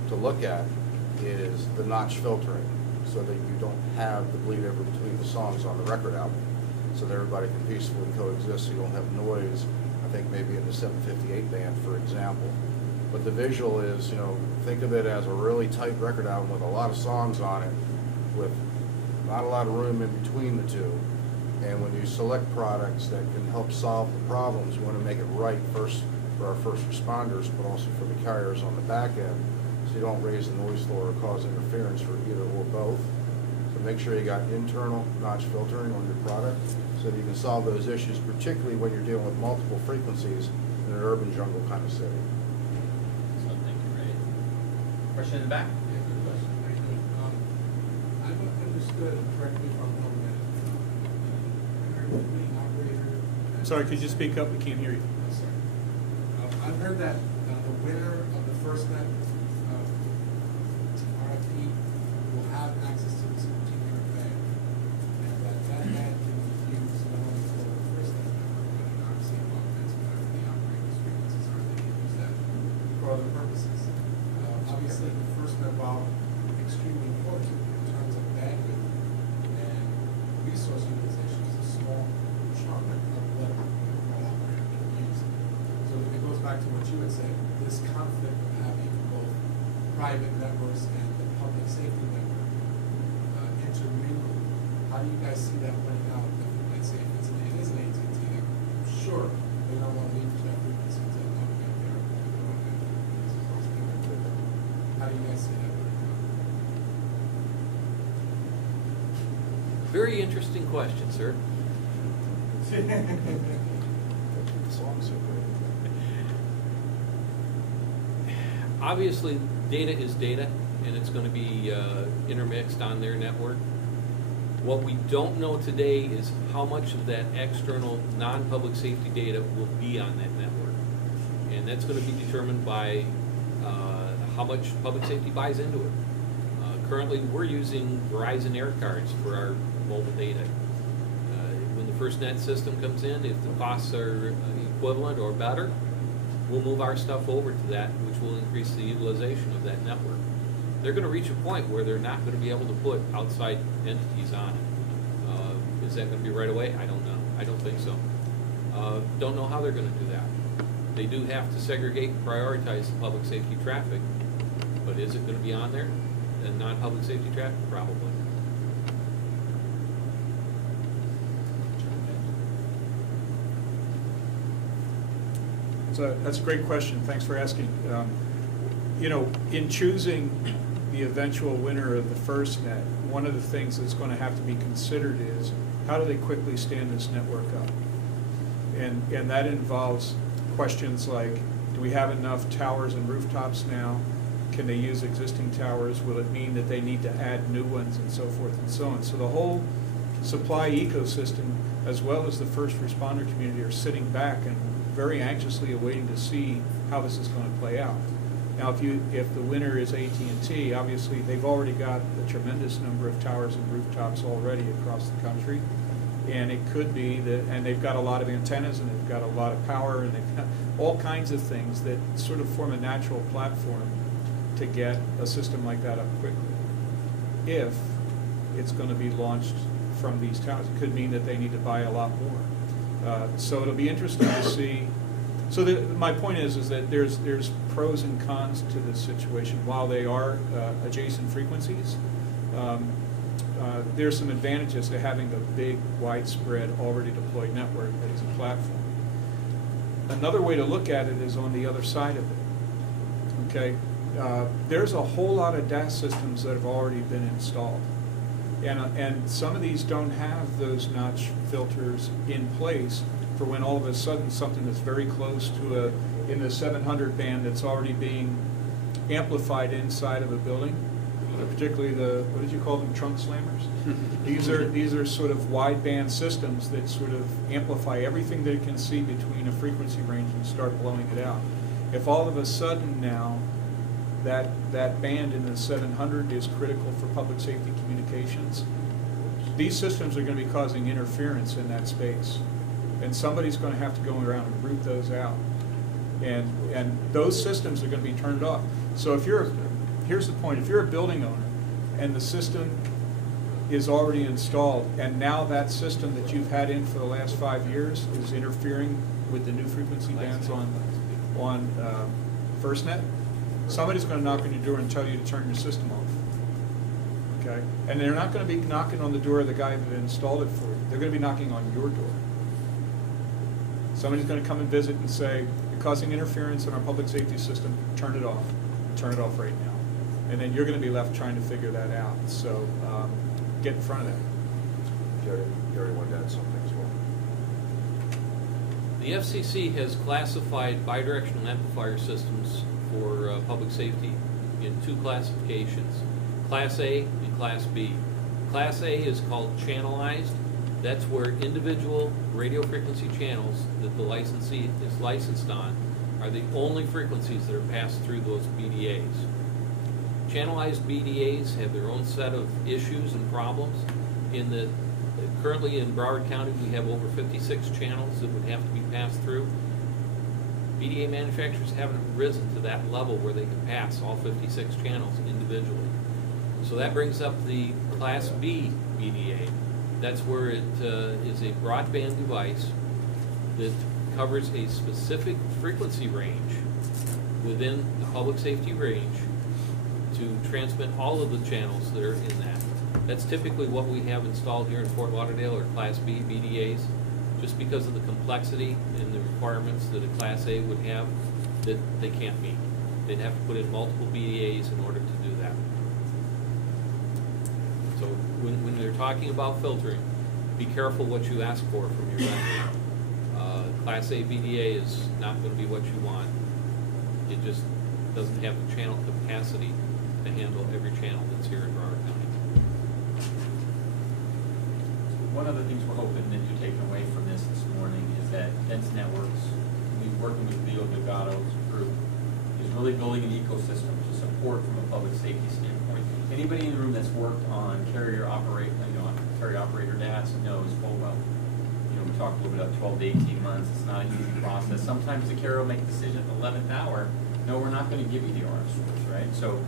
to look at is the notch filtering, so that you don't have the bleed over between the songs on the record album, so that everybody can peacefully coexist, so you don't have noise, I think maybe in the 758 band, for example. But the visual is, think of it as a really tight record album with a lot of songs on it, with not a lot of room in between the two. And when you select products that can help solve the problems, you want to make it right first for our first responders, but also for the carriers on the back end, so you don't raise the noise floor or cause interference for either or both. So make sure you got internal notch filtering on your product so that you can solve those issues, particularly when you're dealing with multiple frequencies in an urban jungle kind of city. So thank you, Ray. Question in the back? Yeah, good question. Thank you. I've understood, correct me if I'm wrong, that the operator. I'm sorry, could you speak up? We can't hear you. Oh, sorry. I've heard that the winner of the FirstNet RFP will have access to this particular band, and that band can be used not only for the FirstNet network, but obviously augments whatever the operator's frequencies are. They can use that for other purposes. Obviously, the FirstNet, while extremely important in terms of bandwidth and resource utilization, is a small chunk of what the overall operator can use. So it goes back to what you had said, this conflict of having both private networks and the public safety network intermingled. How do you guys see that playing out? Let's say it is an AT&T, I'm sure sure they don't want to leave that frequency to the company up there. How do you guys see that? Very interesting question, sir. Obviously, data is data, and it's going to be intermixed on their network. What we don't know today is how much of that external non-public safety data will be on that network. And that's going to be determined by how much public safety buys into it. Currently, we're using Verizon Air Cards for our mobile data. When the FirstNet system comes in, if the costs are equivalent or better, we'll move our stuff over to that, which will increase the utilization of that network. They're going to reach a point where they're not going to be able to put outside entities on it. Is that going to be right away? I don't know. I don't think so. Don't know how they're going to do that. They do have to segregate and prioritize the public safety traffic, but is it going to be on there? And non-public safety traffic? Probably. That's a great question. Thanks for asking. You know, in choosing the eventual winner of the FirstNet, one of the things that's going to have to be considered is how do they quickly stand this network up? And that involves questions like, do we have enough towers and rooftops now? Can they use existing towers? Will it mean that they need to add new ones, and so forth and so on? So the whole supply ecosystem, as well as the first responder community, are sitting back and very anxiously awaiting to see how this is going to play out. Now, if the winner is AT&T, obviously they've already got a tremendous number of towers and rooftops already across the country, and it could be that, and they've got a lot of antennas, and they've got a lot of power, and they've got all kinds of things that sort of form a natural platform to get a system like that up quickly. If it's going to be launched from these towers, it could mean that they need to buy a lot more. So it'll be interesting to see. So my point is that there's pros and cons to this situation. While they are adjacent frequencies, there's some advantages to having a big, widespread, already deployed network that is a platform. Another way to look at it is on the other side of it. Okay, there's a whole lot of DAS systems that have already been installed. And some of these don't have those notch filters in place for when all of a sudden something that's very close to in the 700 band that's already being amplified inside of a building, particularly what did you call them, trunk slammers? These are sort of wideband systems that sort of amplify everything that it can see between a frequency range and start blowing it out. If all of a sudden now that band in the 700 is critical for public safety communications, these systems are going to be causing interference in that space. And somebody's going to have to go around and root those out. And those systems are going to be turned off. So here's the point, if you're a building owner and the system is already installed, and now that system that you've had in for the last 5 years is interfering with the new frequency bands on FirstNet, somebody's going to knock on your door and tell you to turn your system off. Okay? And they're not going to be knocking on the door of the guy that installed it for you. They're going to be knocking on your door. Somebody's going to come and visit and say, you're causing interference in our public safety system, turn it off. Turn it off right now. And then you're going to be left trying to figure that out. So get in front of that. Gary wanted to add something as well. The FCC has classified bidirectional amplifier systems for public safety in two classifications, Class A and Class B. Class A is called channelized. That's where individual radio frequency channels that the licensee is licensed on are the only frequencies that are passed through those BDAs. Channelized BDAs have their own set of issues and problems. Currently in Broward County, we have over 56 channels that would have to be passed through. BDA manufacturers haven't risen to that level where they can pass all 56 channels individually. So that brings up the Class B BDA. That's where it is a broadband device that covers a specific frequency range within the public safety range to transmit all of the channels that are in that. That's typically what we have installed here in Fort Lauderdale, or Class B BDAs, just because of the complexity and the requirements that a Class A would have, that they can't meet. They'd have to put in multiple BDAs in order to do that. So when they're talking about filtering, be careful what you ask for from your vendor. Class A BDA is not going to be what you want. It just doesn't have the channel capacity to handle every channel that's here in Broward County. One of the things we're hoping that you're taking away from this morning is that Dense Networks, we're working with Leo Delgado's group, is really building an ecosystem to support from a public safety standpoint. Anybody in the room that's worked on carrier operator DAS knows full well. You know, we talked a little bit about 12 to 18 months. It's not an easy process. Sometimes the carrier will make a decision at the 11th hour. No, we're not going to give you the RF source, right? So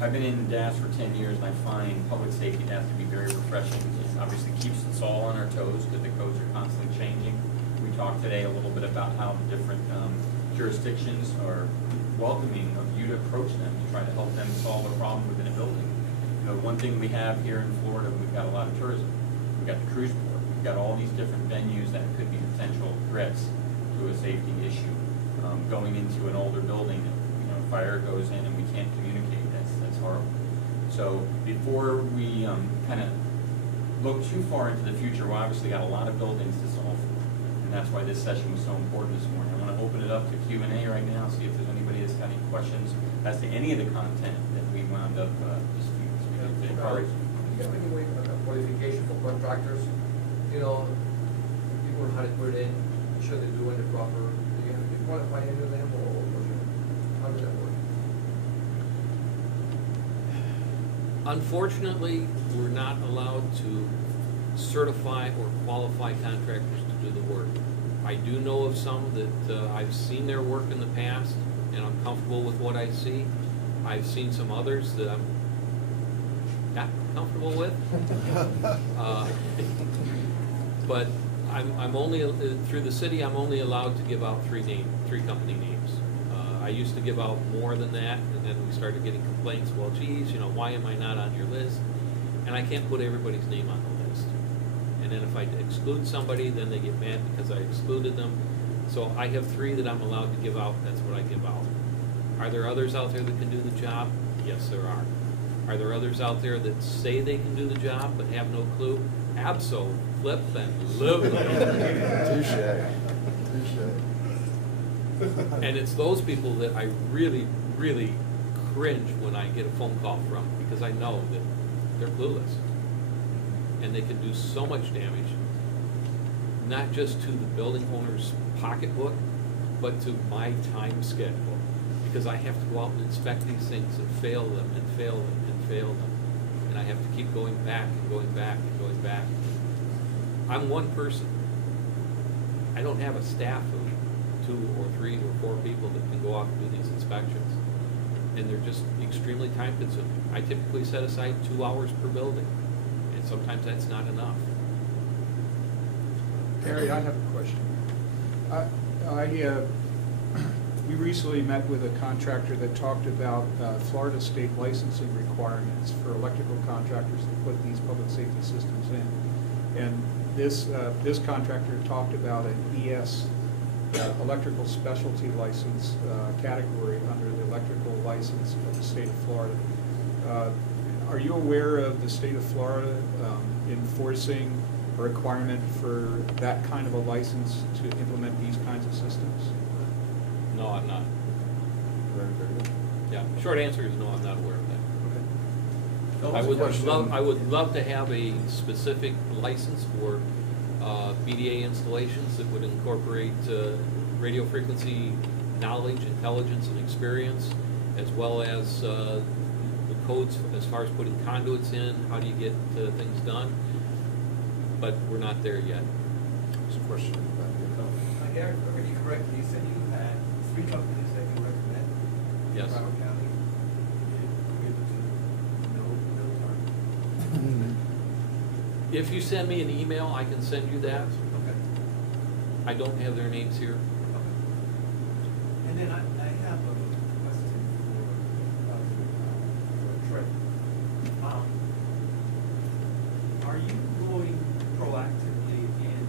I've been in DAS for 10 years, and I find public safety DAS to be very refreshing. It obviously keeps us all on our toes because the codes are constantly changing. We talked today a little bit about how the different jurisdictions are welcoming of you to approach them to try to help them solve a problem within a building. You know, one thing we have here in Florida, we've got a lot of tourism. We've got the cruise port. We've got all these different venues that could be potential threats to a safety issue. Going into an older building, you know, fire goes in and we can't communicate. That's horrible. So before we kind of look too far into the future, we obviously got a lot of buildings to solve for, and that's why this session was so important this morning. I want to open it up to Q&A right now, see if there's anybody that's got any questions as to any of the content that we wound up speaking to. Do you have any way of qualification for contractors? You know, people know how to put it in, sure they're doing it proper. Do you have to qualify any of them, or how does that work? Unfortunately, we're not allowed to certify or qualify contractors to do the work. I do know of some that I've seen their work in the past, and I'm comfortable with what I see. I've seen some others that I'm not comfortable with. But I'm only, through the city, I'm only allowed to give out three company names. I used to give out more than that, and then we started getting complaints, well, geez, you know, why am I not on your list? And I can't put everybody's name on the list. And then if I exclude somebody, then they get mad because I excluded them. So I have three that I'm allowed to give out. That's what I give out. Are there others out there that can do the job? Yes, there are. Are there others out there that say they can do the job but have no clue? Abso-flip-and-lutely. Touche. And it's those people that I really, really cringe when I get a phone call from, because I know that they're clueless. And they can do so much damage, not just to the building owner's pocketbook, but to my time schedule. Because I have to go out and inspect these things and fail them and fail them and fail them. And I have to keep going back and going back and going back. I'm one person. I don't have a staff of 2 or 3 or 4 people that can go out and do these inspections. And they're just extremely time consuming. I typically set aside 2 hours per building, and sometimes that's not enough. Harry, I have a question. We recently met with a contractor that talked about Florida state licensing requirements for electrical contractors to put these public safety systems in. And this contractor talked about an ES, electrical specialty license category under the electrical license of the state of Florida. Are you aware of the state of Florida enforcing a requirement for that kind of a license to implement these kinds of systems? No, I'm not. Yeah, short answer is no, I'm not aware of that. I would love to have a specific license for BDA installations that would incorporate radio frequency knowledge, intelligence, and experience, as well as the codes as far as putting conduits in, how do you get things done, but we're not there yet. There's a question in the back. Gary, are you correct? You said you had 3 companies that you recommend? Yes. In Broward County? If you send me an email, I can send you that. Okay. I don't have their names here. And then I have a question for Trey. Are you going proactively in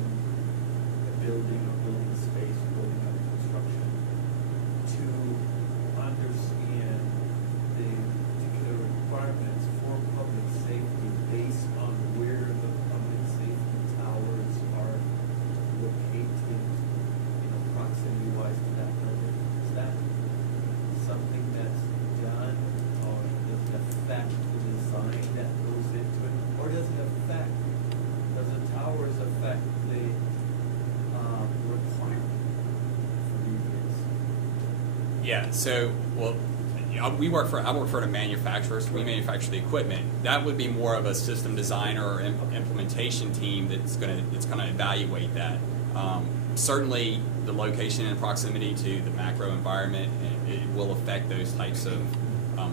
Yeah, so, well, I work for a manufacturer, so we manufacture the equipment. That would be more of a system designer or implementation team that's gonna evaluate that. Certainly, the location and proximity to the macro environment, it will affect those types of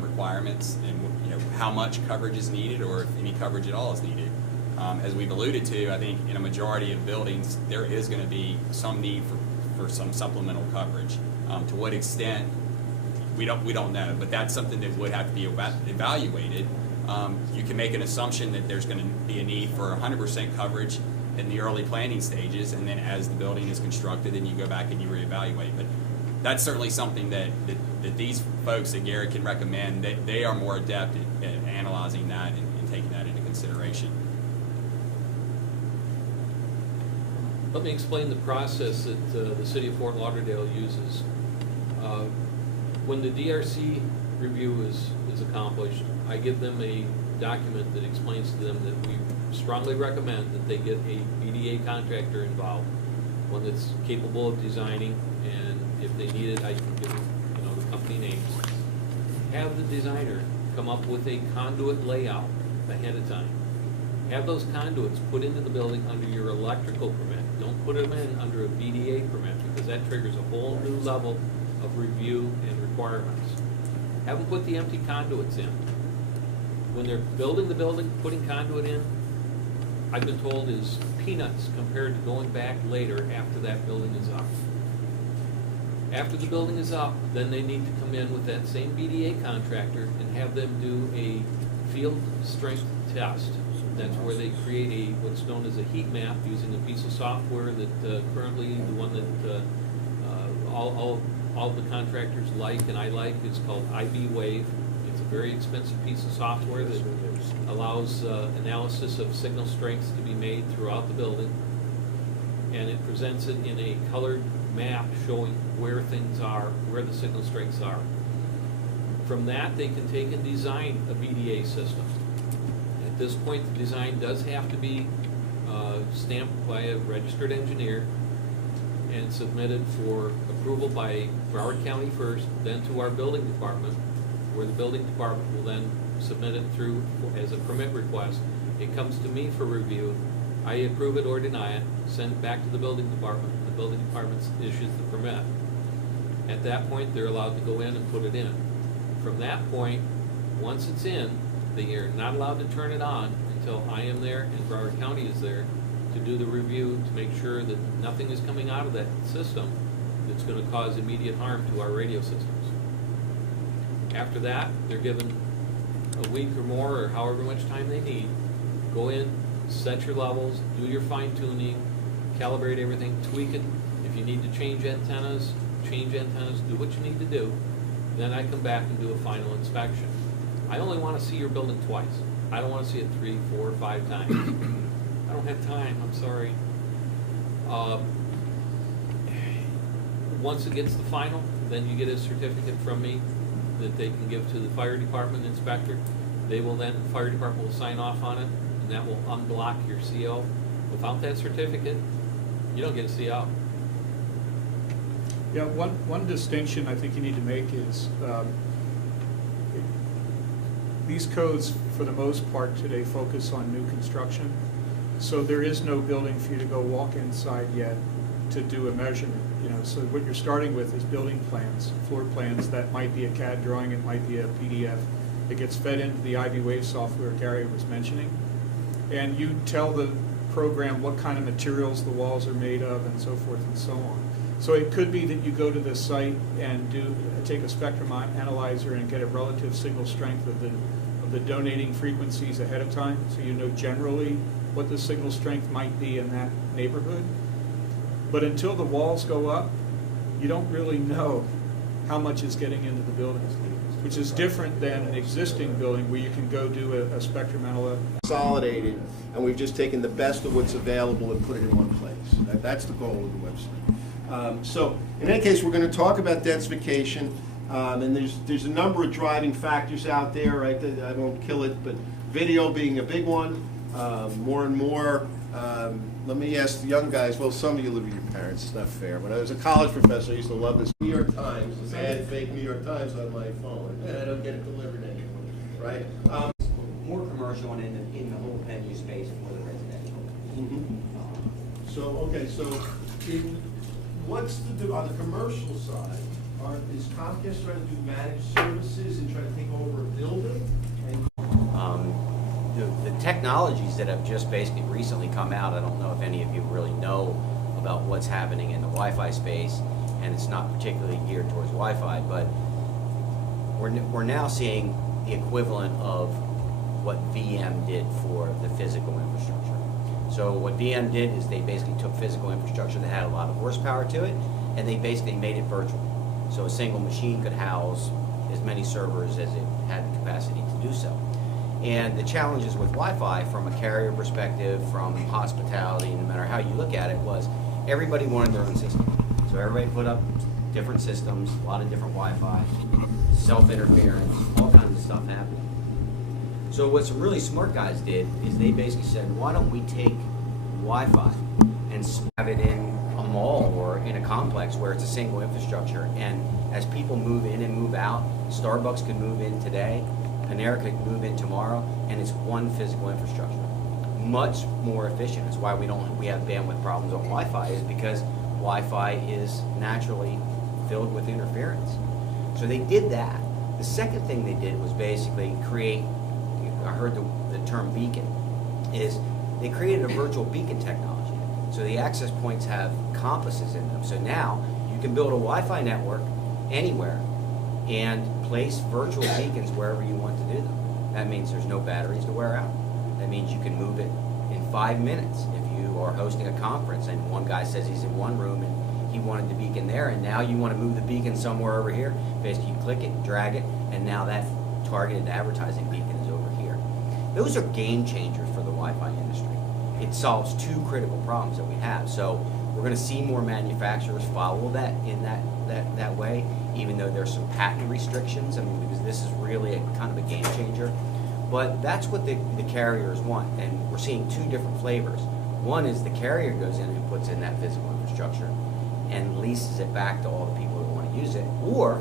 requirements, and how much coverage is needed, or if any coverage at all is needed. As we've alluded to, I think in a majority of buildings, there is going to be some need for some supplemental coverage. To what extent, we don't know, but that's something that would have to be evaluated. You can make an assumption that there's going to be a need for 100% coverage in the early planning stages, and then as the building is constructed, then you go back and you reevaluate. But that's certainly something that these folks at Gary can recommend. They are more adept at analyzing that and taking that into consideration. Let me explain the process that the city of Fort Lauderdale uses. When the DRC review is accomplished, I give them a document that explains to them that we strongly recommend that they get a BDA contractor involved, one that's capable of designing, and if they need it, I can give them the company names. Have the designer come up with a conduit layout ahead of time. Have those conduits put into the building under your electrical permit. Don't put them in under a BDA permit, because that triggers a whole new level of review and requirements. Have them put the empty conduits in. When they're building the building, putting conduit in, I've been told is peanuts compared to going back later after that building is up. After the building is up, then they need to come in with that same BDA contractor and have them do a field strength test. That's where they create what's known as a heat map using a piece of software that currently the one that all the contractors like and I like is called IB Wave. It's a very expensive piece of software that allows analysis of signal strengths to be made throughout the building, and it presents it in a colored map showing where things are, where the signal strengths are. From that, they can take and design a BDA system. At this point, the design does have to be stamped by a registered engineer and submitted for approval by Broward County first, then to our building department, where the building department will then submit it through as a permit request. It comes to me for review. I approve it or deny it, send it back to the building department. The building department issues the permit. At that point, they're allowed to go in and put it in. From that point, once it's in, they are not allowed to turn it on until I am there and Broward County is there to do the review to make sure that nothing is coming out of that system that's going to cause immediate harm to our radio systems. After that, they're given a week or more, or however much time they need. Go in, set your levels, do your fine tuning, calibrate everything, tweak it. If you need to change antennas, do what you need to do. Then I come back and do a final inspection. I only want to see your building twice. I don't want to see it 3, 4, 5 times. I don't have time, I'm sorry. Once it gets the final, then you get a certificate from me that they can give to the fire department inspector. The fire department will sign off on it, and that will unblock your CO. Without that certificate, you don't get a CO. Yeah, one distinction I think you need to make is these codes, for the most part today, focus on new construction. So there is no building for you to go walk inside yet to do a measurement. So what you're starting with is building plans, floor plans. That might be a CAD drawing, it might be a PDF. It gets fed into the IB Wave software Gary was mentioning, and you tell the program what kind of materials the walls are made of and so forth and so on. So it could be that you go to the site and take a spectrum analyzer and get a relative signal strength of the donating frequencies ahead of time, so you know generally what the signal strength might be in that neighborhood. But until the walls go up, you don't really know how much is getting into the buildings, which is different than an existing building where you can go do a spectrum analysis. Consolidated, and we've just taken the best of what's available and put it in one place. That's the goal of the website. So in any case, we're going to talk about densification, and there's a number of driving factors out there, right? I won't kill it, but video being a big one. more and more, let me ask the young guys, well, some of you live with your parents, it's not fair. When I was a college professor, I used to love this New York Times, the bad fake New York Times on my phone. I don't get it delivered anymore, right? More commercial and in the whole venue space for the residential. So, okay, so what's on the commercial side? Is Comcast trying to do managed services and try to take over a building? The technologies that have just basically recently come out, I don't know if any of you really know about what's happening in the Wi-Fi space, and it's not particularly geared towards Wi-Fi, but we're now seeing the equivalent of what VM did for the physical infrastructure. So what VM did is they basically took physical infrastructure that had a lot of horsepower to it, and they basically made it virtual. So a single machine could house as many servers as it had the capacity to do so. And the challenges with Wi-Fi from a carrier perspective, from hospitality, no matter how you look at it, was everybody wanted their own system. So everybody put up different systems, a lot of different Wi-Fi, self-interference, all kinds of stuff happening. So what some really smart guys did is they basically said, why don't we take Wi-Fi and have it in a mall or in a complex where it's a single infrastructure, and as people move in and move out, Starbucks could move in today, Panera could move in tomorrow, and it's one physical infrastructure. Much more efficient. That's why we have bandwidth problems on Wi-Fi, is because Wi-Fi is naturally filled with interference. So they did that. The second thing they did was basically create, I heard the term beacon, is they created a virtual beacon technology. So the access points have compasses in them. So now you can build a Wi-Fi network anywhere and place virtual beacons wherever you want to do them. That means there's no batteries to wear out. That means you can move it in 5 minutes. If you are hosting a conference and one guy says he's in one room and he wanted the beacon there, and now you want to move the beacon somewhere over here, basically you click it, drag it, and now that targeted advertising beacon is over here. Those are game changers for the Wi-Fi industry. It solves two critical problems that we have. So we're going to see more manufacturers follow that in that way, even though there's some patent restrictions. I mean, because this is really a kind of a game changer. But that's what the carriers want, and we're seeing two different flavors. One is the carrier goes in and puts in that physical infrastructure and leases it back to all the people who want to use it. Or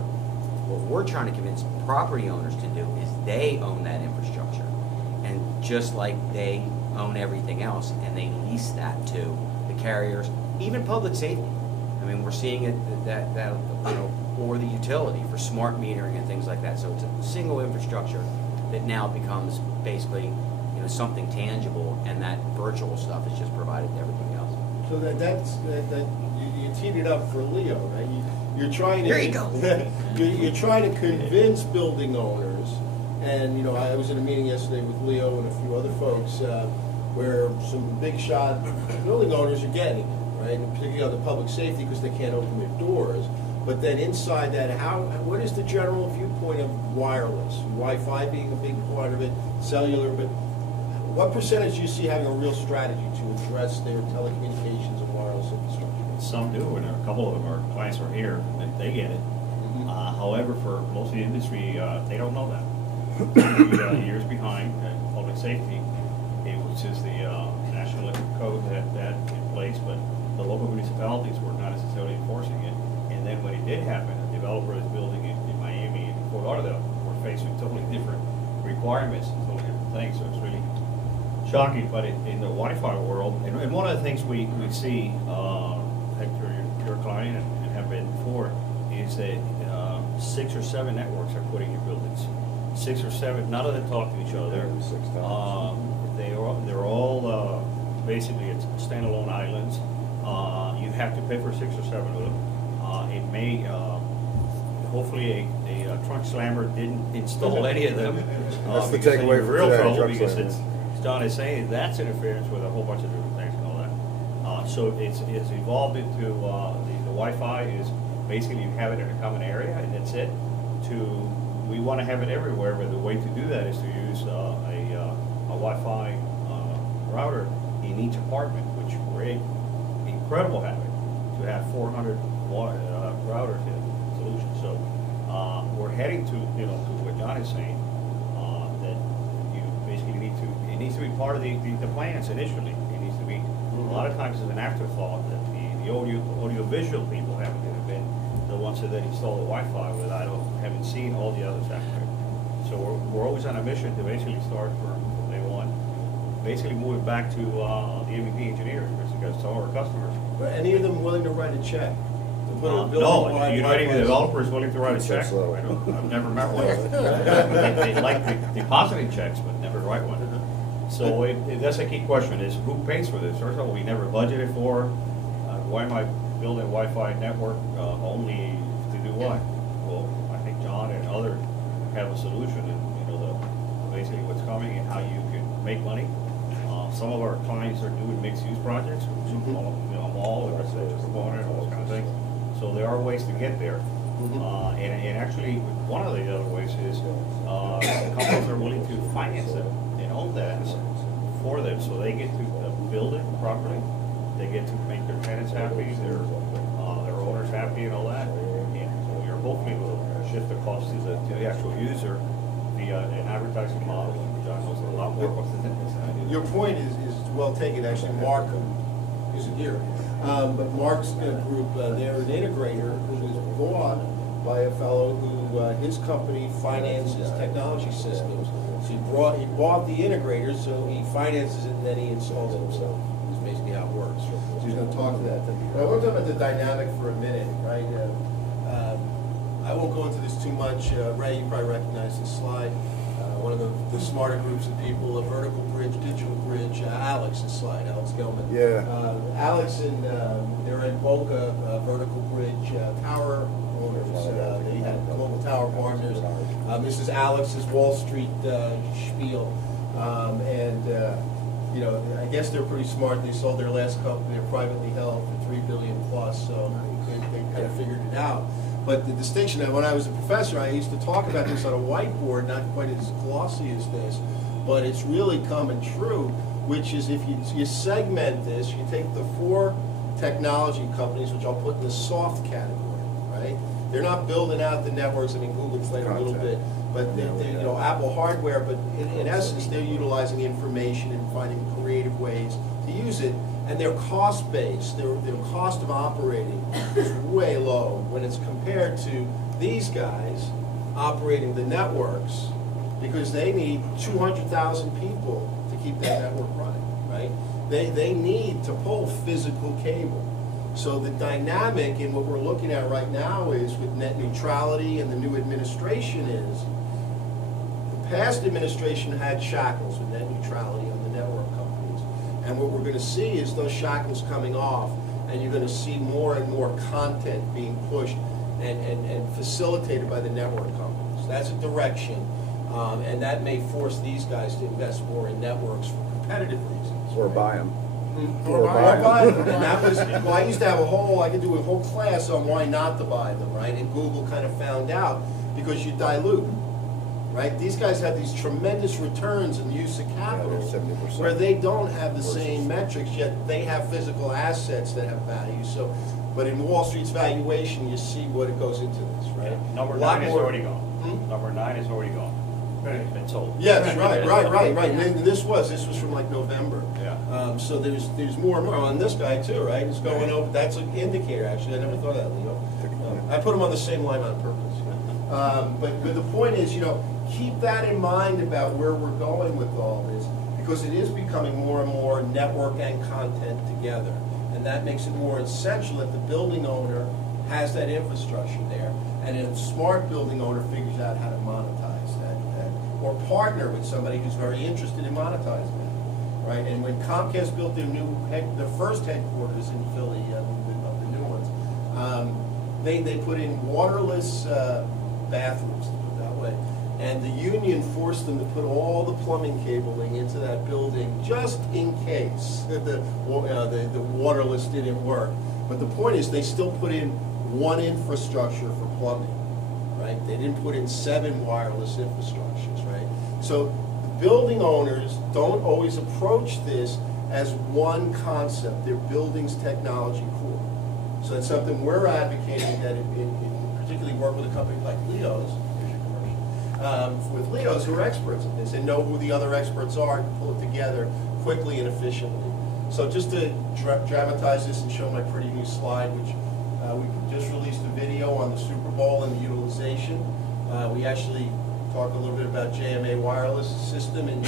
what we're trying to convince property owners to do is they own that infrastructure, and just like they own everything else, and they lease that to the carriers, even public safety. I mean, we're seeing it that you know, or the utility for smart metering and things like that. So it's a single infrastructure that now becomes basically, you know, something tangible, and that virtual stuff is just provided to everything else. So you teed it up for Leo, right? You're trying to. There you go. You're trying to convince building owners, and you know, I was in a meeting yesterday with Leo and a few other folks where some big shot building owners are getting it, right? And particularly on the public safety, because they can't open their doors. But then inside that, what is the general viewpoint of wireless? Wi-Fi being a big part of it, cellular, but what percentage do you see having a real strategy to address their telecommunications and wireless infrastructure? Some do, and a couple of them, our clients are here, and they get it. However, for most of the industry, they don't know that. We're years behind public safety, which is the National Electric Code that in place, but the local municipalities were not necessarily enforcing it. And then when it did happen, a developer is building in Miami and Fort Lauderdale, we're faced with totally different requirements, totally different things. So it's really shocking. But in the Wi-Fi world, and one of the things we see, Hector, your client, and have been before, is that 6 or 7 networks are putting in buildings. 6 or 7, none of them talk to each other. They're all basically it's standalone islands. You have to pay for 6 or 7 of them. It may, hopefully a trunk slammer didn't install any of them. That's the because takeaway then from you're in real today, trouble, trunk because slammer. it's Don is saying that's interference with a whole bunch of different things and all that. So it's evolved into the Wi-Fi is basically you have it in a common area and that's it. We want to have it everywhere, but the way to do that is to use a Wi-Fi router in each apartment, which we're incredible having to have 400 routers in the solution. So we're heading to to what John is saying, that you basically basically it needs to be part of the plans initially. It needs to be, a lot of times it's an afterthought that the audio-visual people haven't been the ones that then install the Wi-Fi with, haven't seen all the others after. So we're always on a mission to basically start from day one, basically moving back to the MEP engineers, because some of our customers. But any of them willing to write a check? To put a No, building-wide you know any Wi-Fi developers willing to write a check? I've never met one. They like depositing checks, but never write one. So that's a key question, is who pays for this? First of all, we never budgeted for, why am I building a Wi-Fi network only to do what? Well, I think John and others have a solution, and basically what's coming and how you can make money. Some of our clients are doing mixed-use projects, which is a mall, a residential component, all those kind of things. So there are ways to get there. And actually, one of the other ways is companies are willing to finance it and own that for them, so they get to build it properly. They get to make their tenants happy, their owners happy, and all that. And we are hopefully will shift the cost to the actual user via an advertising model. John knows a lot more about this than I do. Your point is well taken. Actually, Mark isn't here, but Mark's group, they're an integrator who was bought by a fellow who his company finances technology systems. So he bought the integrator, so he finances it and then he installs it himself. Is basically how it works. So he's going to talk to that. But I want to talk about the dynamic for a minute, right? I won't go into this too much. Ray, you probably recognize this slide. One of the smarter groups of people, a vertical bridge, digital bridge, Alex's slide, Alex Gelman. Yeah. Alex and they're in Boca Vertical Bridge Tower owners. They had Global Tower Partners. This is Alex's Wall Street spiel. I guess they're pretty smart. They sold their last company, they're privately held, for $3 billion plus, so they kind of figured it out. But the distinction, when I was a professor, I used to talk about this on a whiteboard, not quite as glossy as this, but it's really coming true, which is if you segment this, you take the 4 technology companies, which I'll put in the soft category, right? They're not building out the networks. I mean, Google played a little bit, but they Apple hardware, but in essence, they're utilizing information and finding creative ways to use it. And their cost base, their cost of operating is way low when it's compared to these guys operating the networks, because they need 200,000 people to keep that network running, right? They need to pull physical cable. So the dynamic in what we're looking at right now is with net neutrality, and the new administration is, the past administration had shackles with net neutrality on the network companies. And what we're going to see is those shackles coming off, and you're going to see more and more content being pushed and facilitated by the network companies. That's a direction, and that may force these guys to invest more in networks for competitive reasons. Or buy them. Or buy them. And that was, well, I used to have I could do a whole class on why not to buy them, right? And Google kind of found out, because you dilute. Right? These guys have these tremendous returns in the use of capital, where they don't have the same metrics, yet they have physical assets that have value. So, but in Wall Street's valuation, you see what it goes into this, right? Number 9 is already gone. Number 9 is already gone. It's been sold. Yes, right. And this was from like November. Yeah. So there's more and more on this guy too, right? It's going over. That's an indicator, actually. I never thought of that, Leo. I put them on the same line on purpose. But the point is, keep that in mind about where we're going with all this, because it is becoming more and more network and content together. And that makes it more essential that the building owner has that infrastructure there, and a smart building owner figures out how to monetize that or partner with somebody who's very interested in monetizing that, right? And when Comcast built their first headquarters in Philly, of the new ones, they put in waterless bathrooms, to put it that way. And the union forced them to put all the plumbing cabling into that building just in case the waterless didn't work. But the point is, they still put in one infrastructure for plumbing, right? They didn't put in 7 wireless infrastructures, right? So the building owners don't always approach this as one concept. Their building's technology core. So it's something we're advocating that, particularly work with a company like Leo's, with Leos who are experts in this and know who the other experts are and pull it together quickly and efficiently. So just to dramatize this and show my pretty new slide, which we just released a video on the Super Bowl and the utilization. We actually talked a little bit about JMA wireless system and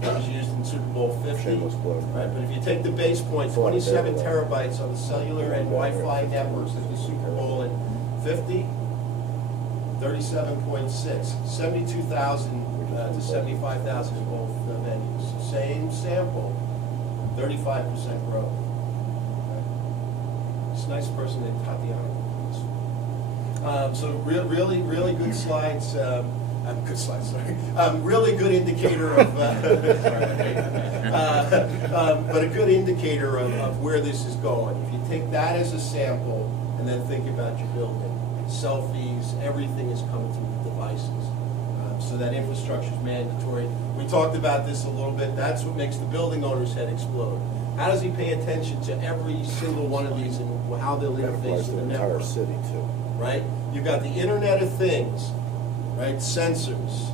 that was used in Super Bowl 50. Right, but if you take the base point, 27 terabytes on the cellular and Wi-Fi networks at the Super Bowl in 50, 37.6, 72,000 to 75,000 in both venues. Same sample, 35% growth. It's a nice person named Tatiana. So really good slides. Good slides, sorry. Really good indicator of, but a good indicator of where this is going. If you take that as a sample and then think about your building, selfies, everything is coming through the devices. So that infrastructure is mandatory. We talked about this a little bit. That's what makes the building owner's head explode. How does he pay attention to every single one of these and how they'll interface with the network? City too. Right? You've got the Internet of Things, right? Sensors,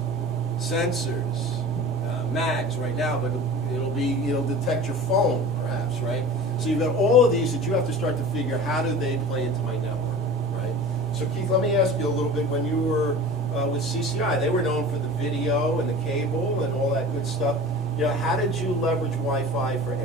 mags right now, but it'll detect your phone perhaps, right? So you've got all of these that you have to start to figure how do they play into my network, right? So Keith, let me ask you a little bit. When you were with CCI, they were known for the video and the cable and all that good stuff. You know, how did you leverage Wi-Fi for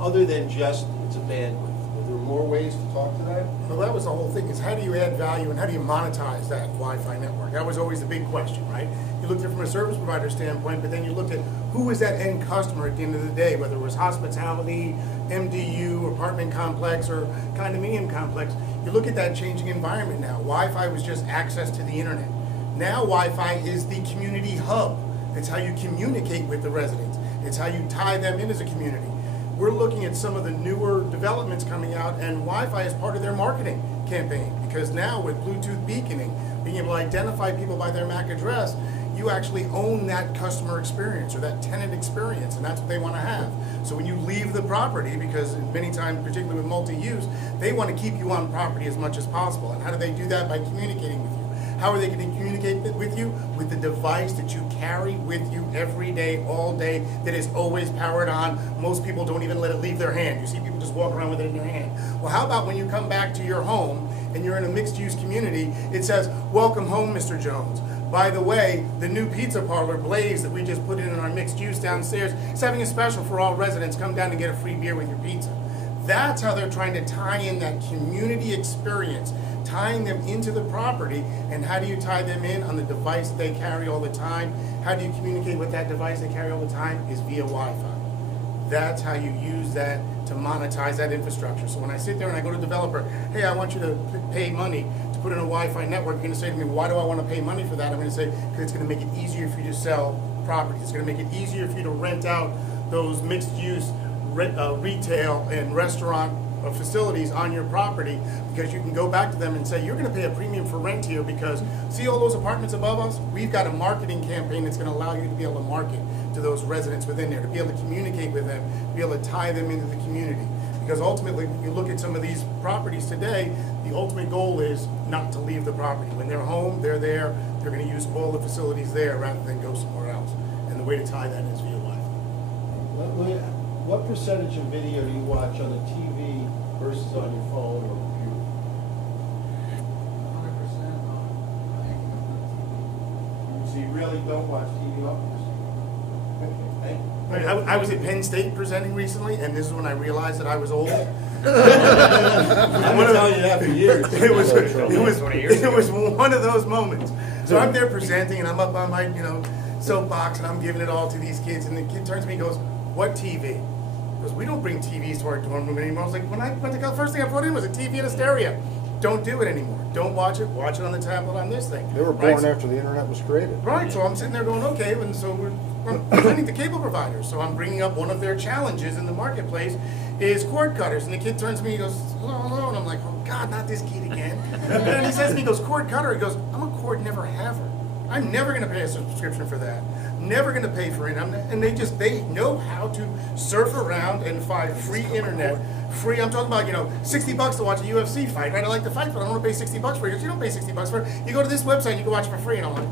other than just it's a bandwidth? Were there more ways to talk to that? Well, that was the whole thing, is how do you add value and how do you monetize that Wi-Fi network? That was always the big question, right? You looked at it from a service provider standpoint, but then you looked at who was that end customer at the end of the day, whether it was hospitality, MDU, apartment complex, or condominium complex. You look at that changing environment now. Wi-Fi was just access to the internet. Now Wi-Fi is the community hub. It's how you communicate with the residents. It's how you tie them in as a community. We're looking at some of the newer developments coming out, and Wi-Fi is part of their marketing campaign, because now with Bluetooth beaconing, being able to identify people by their MAC address, you actually own that customer experience or that tenant experience, and that's what they want to have. So when you leave the property, because many times, particularly with multi-use, they want to keep you on property as much as possible. And how do they do that? By communicating with you. How are they going to communicate with you? With the device that you carry with you every day, all day, that is always powered on. Most people don't even let it leave their hand. You see people just walk around with it in their hand. Well, how about when you come back to your home and you're in a mixed-use community, it says, "Welcome home, Mr. Jones. By the way, the new pizza parlor, Blaze, that we just put in our mixed use downstairs, is having a special for all residents. Come down and get a free beer with your pizza." That's how they're trying to tie in that community experience, tying them into the property. And how do you tie them in? On the device that they carry all the time. How do you communicate with that device they carry all the time? Is via Wi-Fi. That's how you use that to monetize that infrastructure. So when I sit there and I go to a developer, hey, I want you to pay money to put in a Wi-Fi network, you're going to say to me, why do I want to pay money for that? I'm going to say, because it's going to make it easier for you to sell properties. It's going to make it easier for you to rent out those mixed-use retail and restaurant facilities on your property, because you can go back to them and say, you're going to pay a premium for rent here because see all those apartments above us? We've got a marketing campaign that's going to allow you to be able to market to those residents within there, to be able to communicate with them, to be able to tie them into the community. Because ultimately, when you look at some of these properties today, the ultimate goal is not to leave the property. When they're home, they're there, they're going to use all the facilities there rather than go somewhere else. And the way to tie that is via Wi-Fi. What percentage of video do you watch on the TV versus on your phone or computer? 100% on TV. So you really don't watch TV often? I was at Penn State presenting recently, and this is when I realized that I was old. I've been telling you that for years. It was one of those moments. So I'm there presenting, and I'm up on my soapbox, and I'm giving it all to these kids, and the kid turns to me and goes, "What TV?" Because we don't bring TVs to our dorm room anymore. I was like, when I went to college, first thing I put in was a TV and a stereo. Don't do it anymore. Don't watch it. Watch it on the tablet on this thing. They were born after the internet was created. Right. So I'm sitting there going, okay, and so we're presenting to cable providers. So I'm bringing up one of their challenges in the marketplace is cord cutters. And the kid turns to me, he goes, hello, and I'm like, oh God, not this kid again. And he says to me, he goes, cord cutter. He goes, I'm a cord never haver. I'm never going to pay a subscription for that. Never going to pay for it. And they know how to surf around and find free internet. Free, I'm talking about, $60 to watch a UFC fight, right? I like the fight, but I don't want to pay $60 for it. You don't pay $60 for it. You go to this website, you can watch it for free. And I'm like,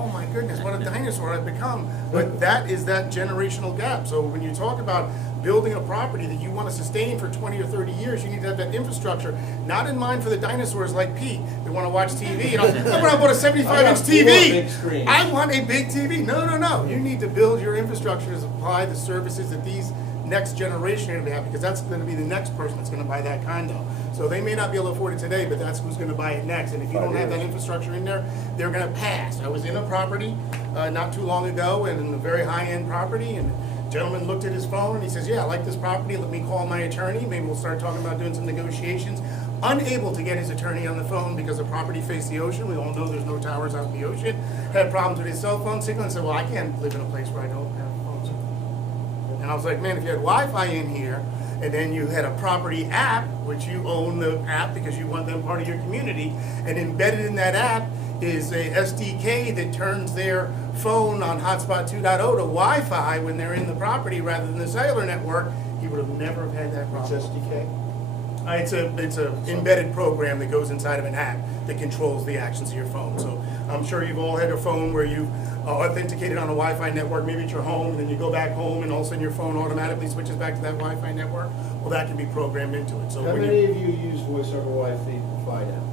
oh my goodness, what a dinosaur I've become. But that is that generational gap. So when you talk about building a property that you want to sustain for 20 or 30 years, you need to have that infrastructure, not in mind for the dinosaurs like Pete that want to watch TV. You know, I want to put a 75-inch TV. I want a big TV. No. You need to build your infrastructure to supply the services that these next generation are going to have, because that's going to be the next person that's going to buy that condo. So they may not be able to afford it today, but that's who's going to buy it next. And if you don't have that infrastructure in there, they're going to pass. I was in a property not too long ago, and in a very high-end property, and the gentleman looked at his phone and he says, yeah, I like this property, let me call my attorney, maybe we'll start talking about doing some negotiations. Unable to get his attorney on the phone because the property faced the ocean. We all know there's no towers out in the ocean. Had problems with his cell phone signal, and said, well, I can't live in a place where I don't have a phone signal. And I was like, man, if you had Wi-Fi in here, and then you had a property app, which you own the app because you want them part of your community, and embedded in that app is a SDK that turns their phone on Hotspot 2.0 to Wi-Fi when they're in the property rather than the cellular network, you would have never have had that problem. It's SDK? It's a embedded program that goes inside of an app that controls the actions of your phone. So I'm sure you've all had a phone where you've authenticated on a Wi-Fi network, maybe at your home, and then you go back home and all of a sudden your phone automatically switches back to that Wi-Fi network. Well, that can be programmed into it. So How when many of you use voice over Wi-Fi now?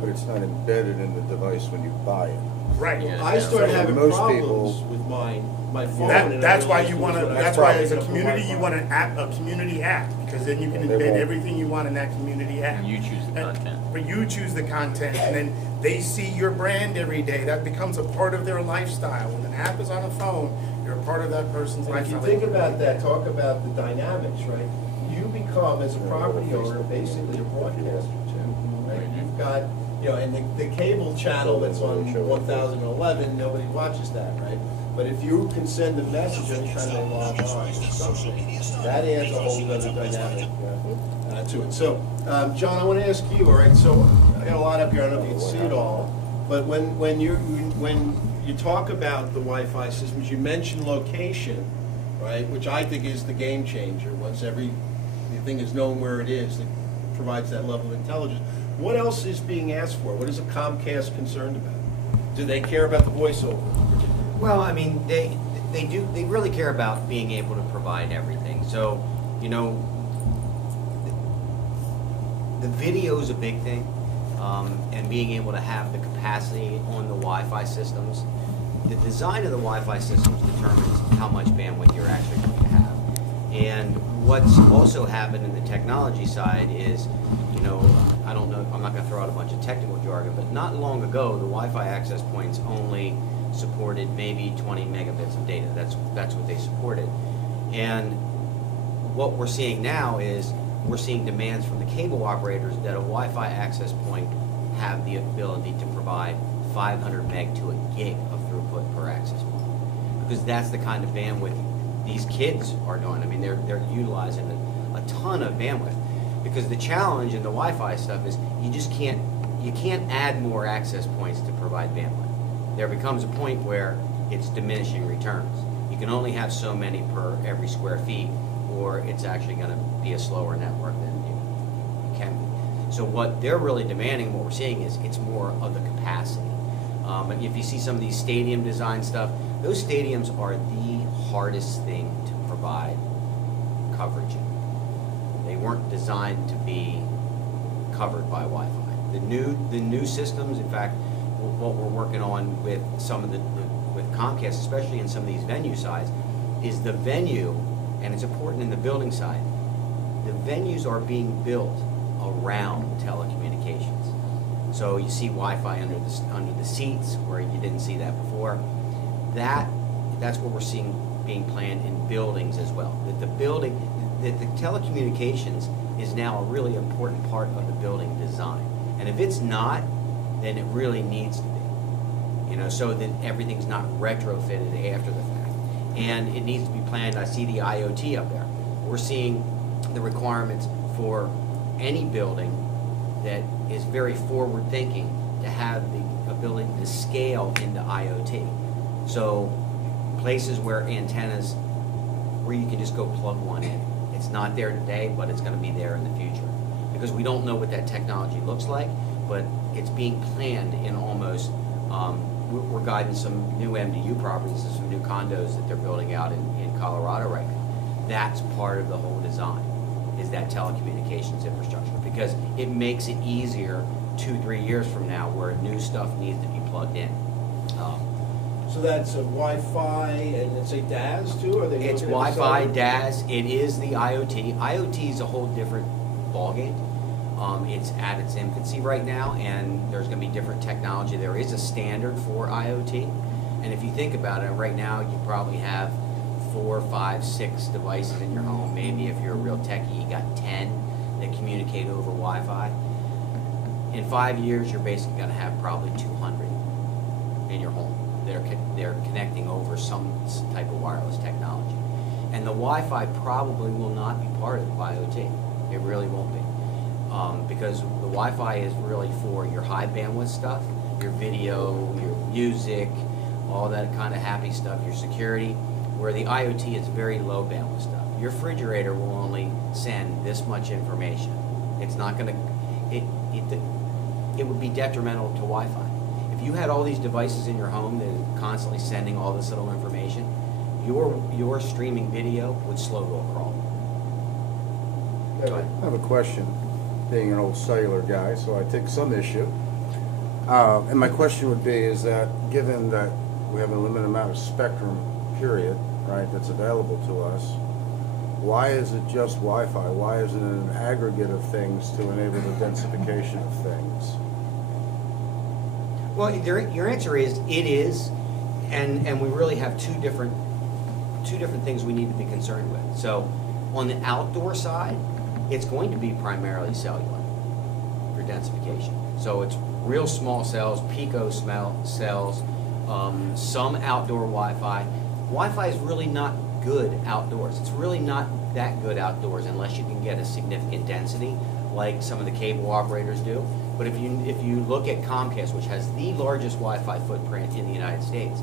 But it's not embedded in the device when you buy it. Right. Well, I started having most problems people- with my phone. and That's I why realized you it want was to. when I That's why, as a started up the community, you Wi-Fi. want an app, a community app, because then you can They embed won't. everything you want in that community app. And you choose the And- content. But you choose the content, and then they see your brand every day. That becomes a part of their lifestyle. When an app is on a phone, you're a part of that person's And if you lifestyle. think about that, talk about the dynamics, right? You become, as a property owner, basically a broadcaster too, right? You've got, you know, and the cable channel that's on 1011, nobody watches that, right? But if you can send a message anytime they log on or something, that adds a whole other dynamic to it. So, John, I want to ask you, all right, so I got a lot up here, I don't know if you can see it all, but when you talk about the Wi-Fi systems, you mentioned location, right, which I think is the game changer. Once the thing is known where it is, it provides that level of intelligence. What else is being asked for? What is a Comcast concerned about? Do they care about the voiceover? Well, I mean, they really care about being able to provide everything. So, you know, the video is a big thing, and being able to have the capacity on the Wi-Fi systems. The design of the Wi-Fi systems determines how much bandwidth you're actually going to have. And what's also happened in the technology side is, you know, I don't know, I'm not going to throw out a bunch of technical jargon, but not long ago, the Wi-Fi access points only supported maybe 20 megabits of data. That's what they supported. And what we're seeing now is we're seeing demands from the cable operators that a Wi-Fi access point have the ability to provide 500 meg to a gig of throughput per access point, because that's the kind of bandwidth these kids are doing. I mean, they're utilizing a ton of bandwidth, because the challenge in the Wi-Fi stuff is you can't add more access points to provide bandwidth. There becomes a point where it's diminishing returns. You can only have so many per every square feet, or it's actually going to be a slower network than you can be. So what they're really demanding, what we're seeing, is it's more of the capacity. And if you see some of these stadium design stuff, those stadiums are the hardest thing to provide coverage in. They weren't designed to be covered by Wi-Fi. The new systems, in fact, what we're working on with some of with Comcast, especially in some of these venue sides, is the venue, and it's important in the building side, the venues are being built around telecommunications. So you see Wi-Fi under the seats where you didn't see that before. That's what we're seeing being planned in buildings as well. That the telecommunications is now a really important part of the building design. And if it's not, then it really needs to be, you know, so that everything's not retrofitted after the fact. And it needs to be planned. I see the IoT up there. We're seeing the requirements for any building that is very forward thinking to have the ability to scale into IoT. So places where antennas, where you can just go plug one in. It's not there today, but it's going to be there in the future. Because we don't know what that technology looks like, but it's being planned in almost We're guiding some new MDU properties and some new condos that they're building out in Colorado right now. That's part of the whole design, is that telecommunications infrastructure, because it makes it easier 2-3 years from now where new stuff needs to be plugged in. So that's a Wi-Fi and it's a DAS too, or they? It's Wi-Fi, DAS, it is the IoT. IoT is a whole different ballgame. It's at its infancy right now, and there's going to be different technology. There is a standard for IoT, and if you think about it, right now you probably have 4, 5, 6 devices in your home. Maybe if you're a real techie, you got 10 that communicate over Wi-Fi. In 5 years, you're basically going to have probably 200 in your home. They're connecting over some type of wireless technology. And the Wi-Fi probably will not be part of the IoT. It really won't be. Because the Wi-Fi is really for your high bandwidth stuff, your video, your music, all that kind of happy stuff, your security, where the IoT is very low bandwidth stuff. Your refrigerator will only send this much information. It's not going to, it would be detrimental to Wi-Fi. If you had all these devices in your home that are constantly sending all this little information, your streaming video would slow to a crawl. I have a question, being an old cellular guy, so I take some issue. And my question would be, is that given that we have a limited amount of spectrum, period, right, that's available to us, why is it just Wi-Fi? Why isn't it an aggregate of things to enable the densification of things? Well, your answer is it is, and we really have two different things we need to be concerned with. So, on the outdoor side, it's going to be primarily cellular for densification. So it's real small cells, pico cells, some outdoor Wi-Fi. Wi-Fi is really not good outdoors. It's really not that good outdoors unless you can get a significant density like some of the cable operators do. But if you look at Comcast, which has the largest Wi-Fi footprint in the United States,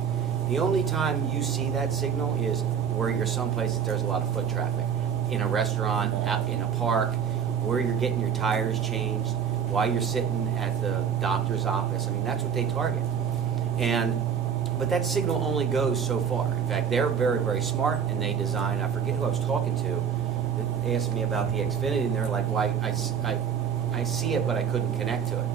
the only time you see that signal is where you're someplace that there's a lot of foot traffic. In a restaurant, out in a park, where you're getting your tires changed, while you're sitting at the doctor's office. I mean, that's what they target. But that signal only goes so far. In fact, they're very, very smart, and they design, I forget who I was talking to, that asked me about the Xfinity, and they're like, well, I see it, but I couldn't connect to it.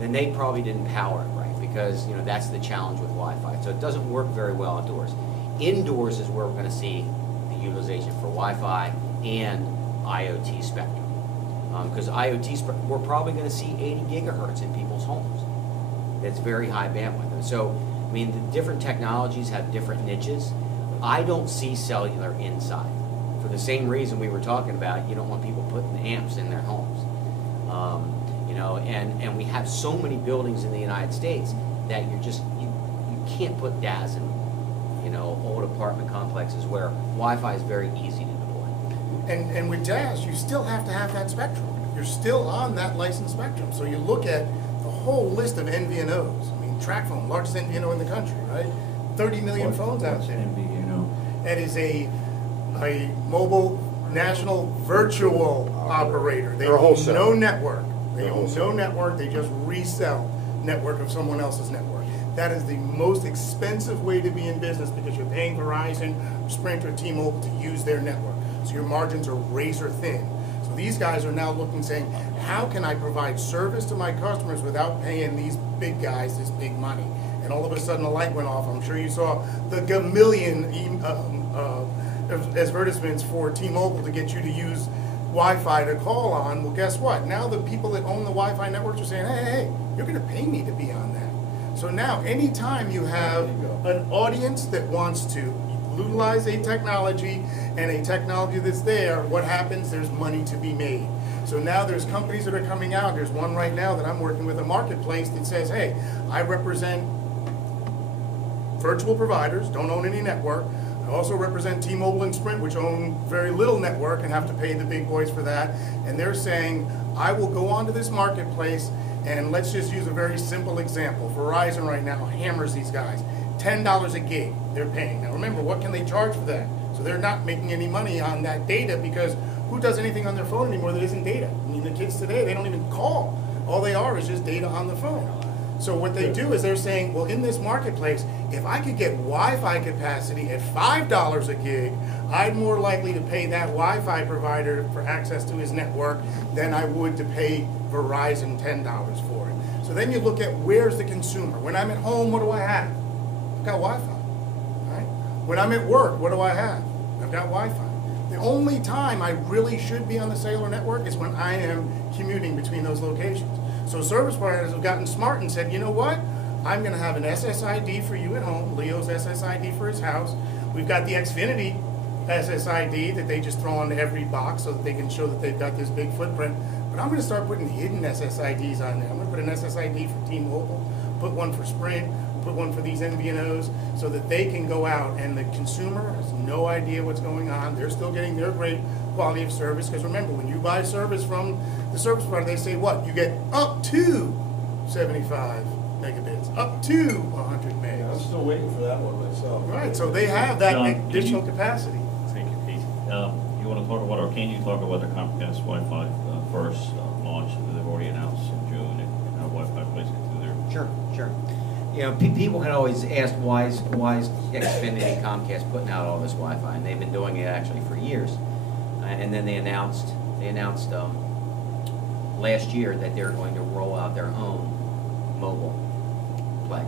Then they probably didn't power it right, because that's the challenge with Wi-Fi. So it doesn't work very well outdoors. Indoors is where we're going to see the utilization for Wi-Fi and IoT spectrum. Because IoT, we're probably going to see 80 gigahertz in people's homes. That's very high bandwidth. And so, I mean, the different technologies have different niches. I don't see cellular inside. For the same reason we were talking about, you don't want people putting amps in their homes. And we have so many buildings in the United States that you can't put DAS in, old apartment complexes where Wi-Fi is very easy to deploy. And with DAS, you still have to have that spectrum. You're still on that licensed spectrum. So you look at the whole list of MVNOs. I mean, TracFone, largest MVNO in the country, right? 30 million phones out there. That is a mobile national virtual operator. They own no network. They own no network. They just resell network of someone else's network. That is the most expensive way to be in business because you're paying Verizon, Sprint, or T-Mobile to use their network. So your margins are razor thin. So these guys are now looking, saying, how can I provide service to my customers without paying these big guys this big money? And all of a sudden the light went off. I'm sure you saw the gamillion advertisements for T-Mobile to get you to use Wi-Fi to call on. Well, guess what? Now the people that own the Wi-Fi networks are saying, hey, you're going to pay me to be on that. So now anytime you have an audience that wants to utilize a technology and a technology that's there, what happens? There's money to be made. So now there's companies that are coming out. There's one right now that I'm working with, a marketplace that says, hey, I represent virtual providers, don't own any network. I also represent T-Mobile and Sprint, which own very little network and have to pay the big boys for that. And they're saying, I will go onto this marketplace, and let's just use a very simple example. Verizon right now hammers these guys. $10 a gig they're paying. Now remember, what can they charge for that? So they're not making any money on that data, because who does anything on their phone anymore that isn't data? I mean, the kids today, they don't even call. All they are is just data on the phone. So what they do is they're saying, well, in this marketplace, if I could get Wi-Fi capacity at $5 a gig, I'm more likely to pay that Wi-Fi provider for access to his network than I would to pay Verizon $10 for it. So then you look at where's the consumer. When I'm at home, what do I have? I've got Wi-Fi, right? When I'm at work, what do I have? I've got Wi-Fi. The only time I really should be on the cellular network is when I am commuting between those locations. So service providers have gotten smart and said, you know what? I'm going to have an SSID for you at home, Leo's SSID for his house. We've got the Xfinity SSID that they just throw on every box so that they can show that they've got this big footprint. But I'm going to start putting hidden SSIDs on there. I'm going to put an SSID for T-Mobile, put one for Sprint, put one for these MVNOs so that they can go out and the consumer has no idea what's going on. They're still getting their great quality of service because remember, when you buy service from the service provider, they say what? You get up to 75 megabits, up to 100 megs. Yeah, I'm still waiting for that one myself. Right, so they have that John, additional capacity. Thank you, Pete. You want to talk about, or can you talk about the Comcast Wi-Fi first launch that they've already announced in June and how Wi-Fi plays into their... Sure. You know, people can always ask why is Xfinity Comcast putting out all this Wi-Fi, and they've been doing it actually for years. And then they announced last year that they're going to roll out their own mobile play,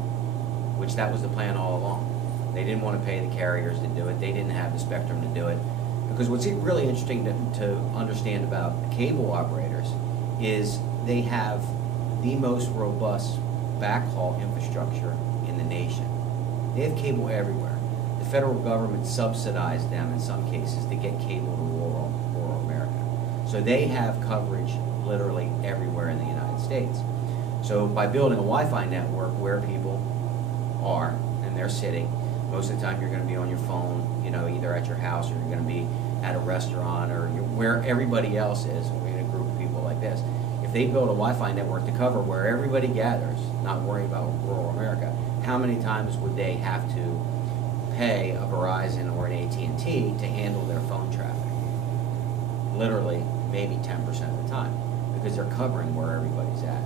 which that was the plan all along. They didn't want to pay the carriers to do it. They didn't have the spectrum to do it. Because what's really interesting to understand about cable operators is they have the most robust backhaul infrastructure in the nation. They have cable everywhere. The federal government subsidized them in some cases to get cable to rural America. So they have coverage literally everywhere in the United States. So by building a Wi-Fi network where people are and they're sitting, most of the time you're going to be on your phone, you know, either at your house or you're going to be at a restaurant or where everybody else is, in a group of people like this. If they build a Wi-Fi network to cover where everybody gathers, not worrying about rural America, how many times would they have to pay a Verizon or an AT&T to handle their phone traffic? Literally, maybe 10% of the time, because they're covering where everybody's at.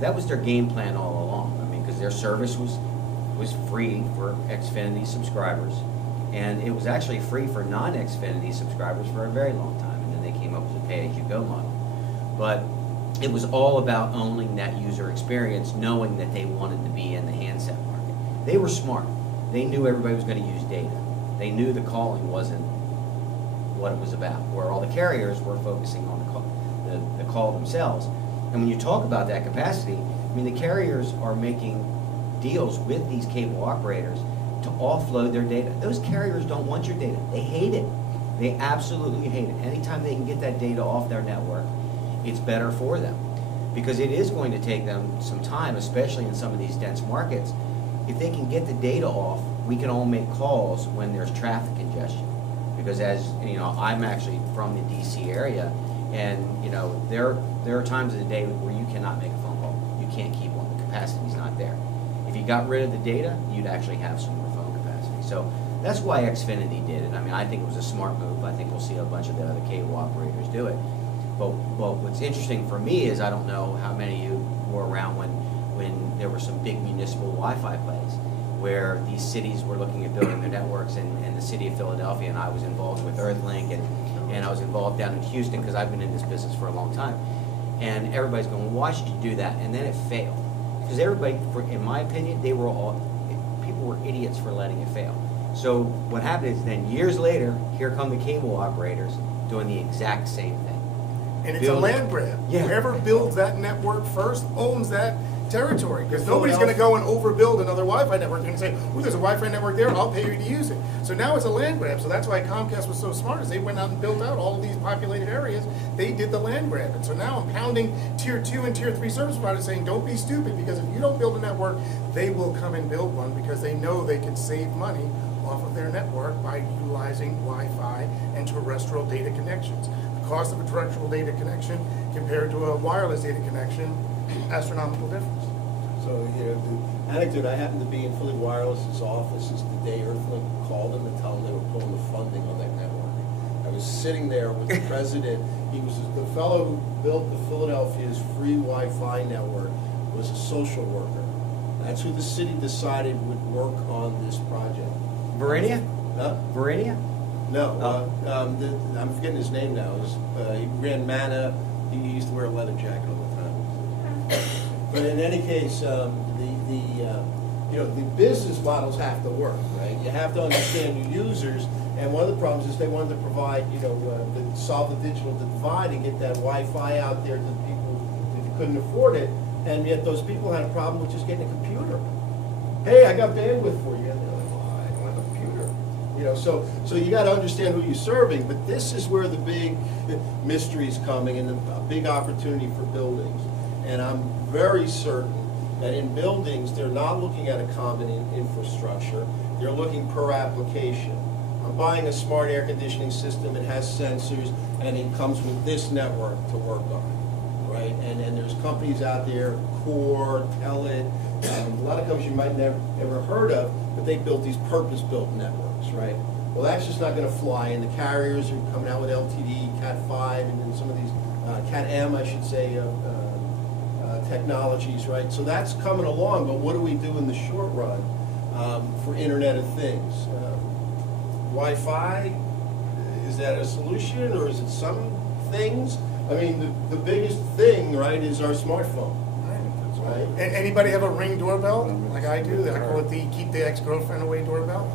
That was their game plan all along. I mean, because their service was free for Xfinity subscribers, and it was actually free for non-Xfinity subscribers for a very long time, and then they came up with a pay-as-you-go model. But it was all about owning that user experience, knowing that they wanted to be in the handset market. They were smart. They knew everybody was going to use data. They knew the calling wasn't what it was about, where all the carriers were focusing on the call themselves. And when you talk about that capacity, I mean, the carriers are making deals with these cable operators to offload their data. Those carriers don't want your data. They hate it. They absolutely hate it. Anytime they can get that data off their network, it's better for them. Because it is going to take them some time, especially in some of these dense markets. If they can get the data off, we can all make calls when there's traffic congestion. Because as you know, I'm actually from the DC area, and you know, there are times of the day where you cannot make a phone call. You can't keep one. The capacity's not there. If you got rid of the data, you'd actually have some more phone capacity. So that's why Xfinity did it. I mean, I think it was a smart move. I think we'll see a bunch of the other cable operators do it. But what's interesting for me is I don't know how many of you were around when there were some big municipal Wi-Fi plays where these cities were looking at building their networks, and the city of Philadelphia, and I was involved with Earthlink, and I was involved down in Houston because I've been in this business for a long time. And everybody's going, well, why should you do that? And then it failed. Because everybody, in my opinion, people were idiots for letting it fail. So what happened is then years later, here come the cable operators doing the exact same thing. And it's a land grab. Yeah. Whoever builds that network first owns that territory, because nobody's going to go and overbuild another Wi-Fi network and say, oh, there's a Wi-Fi network there, I'll pay you to use it. So now it's a land grab. So that's why Comcast was so smart, is they went out and built out all of these populated areas. They did the land grab. And so now I'm pounding tier 2 and tier 3 service providers saying, don't be stupid, because if you don't build a network, they will come and build one, because they know they can save money off of their network by utilizing Wi-Fi and terrestrial data connections. The cost of a terrestrial data connection compared to a wireless data connection, astronomical difference. So, you know, the anecdote, I happened to be in Philly Wireless's offices the day Earthlink called them and told them they were pulling the funding on that network. I was sitting there with the president. He was the fellow who built the Philadelphia's free Wi-Fi network, was a social worker. That's who the city decided would work on this project. Veridia? Huh? Veridia? No, I'm forgetting his name now. He ran Mana. He used to wear a leather jacket all the time. But in any case, the business models have to work, right? You have to understand your users, and one of the problems is they wanted to provide, solve the digital divide and get that Wi-Fi out there to the people that couldn't afford it, and yet those people had a problem with just getting a computer. Hey, I got bandwidth for you. And they're like, well, I don't have a computer. So you got to understand who you're serving, but this is where the big mystery is coming and a big opportunity for buildings. And I'm very certain that in buildings, they're not looking at a common infrastructure, they're looking per application. I'm buying a smart air conditioning system, it has sensors, and it comes with this network to work on, right? And there's companies out there, Core, Telit, a lot of companies you might never heard of, but they built these purpose-built networks, right? Well, that's just not gonna fly, and the carriers are coming out with LTD, Cat 5, and then some of these, Cat M, I should say, technologies, right? So that's coming along, but what do we do in the short run for Internet of Things? Wi-Fi, is that a solution, or is it some things? I mean, the biggest thing, right, is our smartphone. Right. Anybody have a Ring doorbell like I do? I call it the keep the ex-girlfriend away doorbell.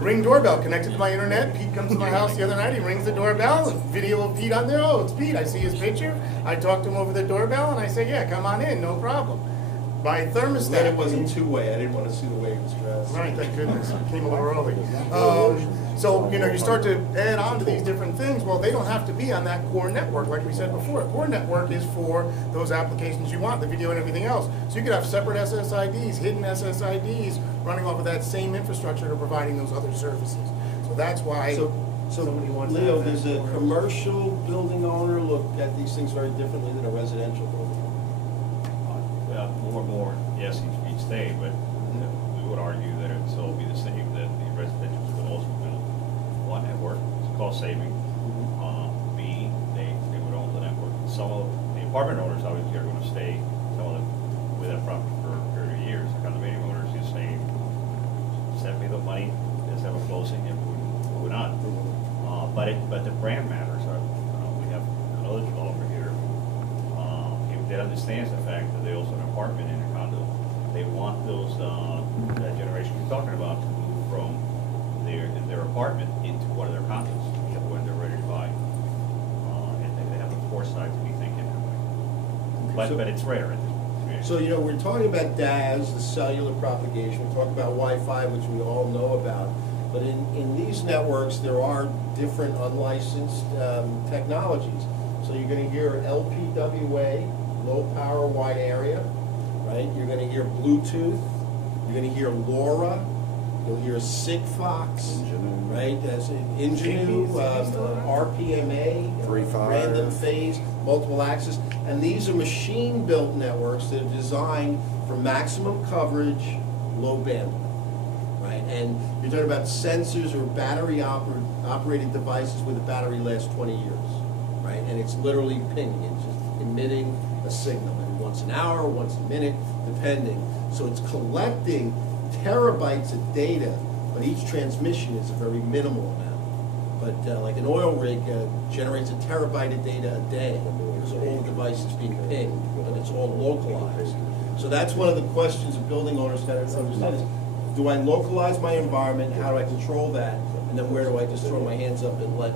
Ring doorbell connected to my internet. Pete comes to my house the other night. He rings the doorbell. Video of Pete on there. Oh, it's Pete. I see his picture. I talk to him over the doorbell and I say, yeah, come on in, no problem. My thermostat. Glad it wasn't two-way. I didn't want to see the way it was dressed. Right, thank goodness. I came a little early. So, you start to add on to these different things. Well, they don't have to be on that core network, like we said before. A core network is for those applications you want, the video and everything else. So you could have separate SSIDs, hidden SSIDs, running off of that same infrastructure that are providing those other services. So that's why somebody wants to Leo, have that does a core. commercial building owner look at these things very differently than a residential building? More and more, yes, each day, but we would argue that it would still be the same, that the residentials would also build one network, it's cost saving. B, they would own the network. Some of the apartment owners obviously are going to stay, some of them with that property for a period of years. The condominium owners is saying, send me the money, let's have a closing, and move on. But the brand matters. We have another developer here. That understands the fact that they also have an apartment in a condo. They want those that generation we're talking about to move from their apartment into one of their condos when they're ready to buy. And they have the foresight to be thinking that way. But it's rare at this point. So, we're talking about DAS, the cellular propagation. We're talking about Wi-Fi, which we all know about. But in these networks, there are different unlicensed technologies. So you're going to hear LPWA, low power wide area, right? You're going to hear Bluetooth, you're going to hear LoRa, you'll hear Sigfox, right? That's Ingenue, RPMA, random phase, multiple access, and these are machine-built networks that are designed for maximum coverage, low bandwidth, right? And you're talking about sensors or battery-operated devices where the battery lasts 20 years, right? And it's literally pinging, it's just emitting a signal, and once an hour, once a minute, depending. So it's collecting terabytes of data, but each transmission is a very minimal amount. But like an oil rig generates a terabyte of data a day because all the devices being pinged, but it's all localized. So that's one of the questions a building owners got to understand is, do I localize my environment? How do I control that? And then where do I just throw my hands up and let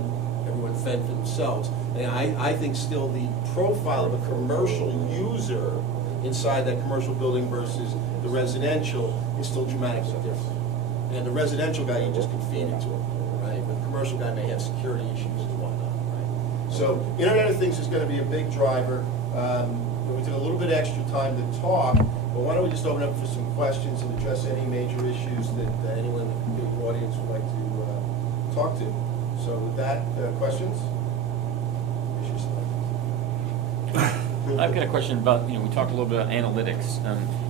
everyone fend for themselves? And I think still the profile of a commercial user inside that commercial building versus the residential is still dramatically different. And the residential guy, you just can feed it to him, right? But the commercial guy may have security issues and whatnot, right? So Internet of Things is going to be a big driver. We took a little bit extra time to talk, but why don't we just open up for some questions and address any major issues that anyone in the audience would like to talk to. So with that, questions? I've got a question about, we talked a little bit about analytics.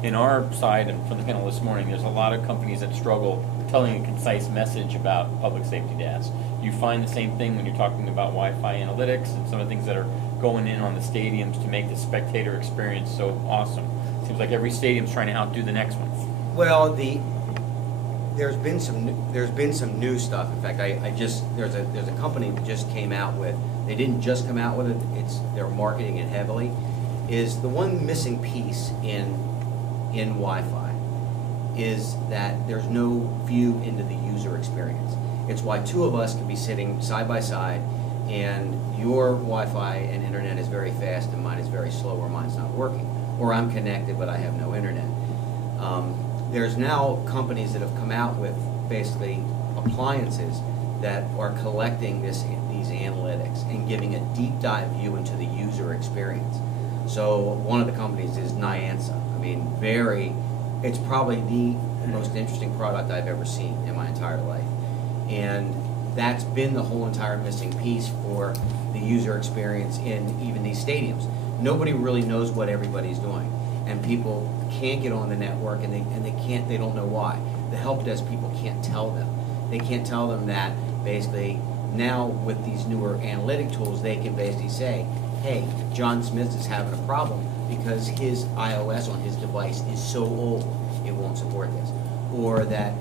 In our side, and from the panel this morning, there's a lot of companies that struggle telling a concise message about public safety DAS. You find the same thing when you're talking about Wi-Fi analytics and some of the things that are going in on the stadiums to make the spectator experience so awesome. It Seems like every stadium's trying to outdo the next one. Well, there's been some new stuff. In fact, there's a company that just came out with. They didn't just come out with it. They're marketing it heavily. Is the one missing piece in Wi-Fi is that there's no view into the user experience. It's why two of us can be sitting side by side, and your Wi-Fi and internet is very fast, and mine is very slow, or mine's not working, or I'm connected but I have no internet. There's now companies that have come out with basically appliances that are collecting these analytics and giving a deep dive view into the user experience. So one of the companies is Nyansa. I mean, it's probably the most interesting product I've ever seen in my entire life. And that's been the whole entire missing piece for the user experience in even these stadiums. Nobody really knows what everybody's doing, and people can't get on the network, and they don't know why. The help desk people can't tell them. They can't tell them that basically now with these newer analytic tools, they can basically say, hey, John Smith is having a problem because his iOS on his device is so old it won't support this, or that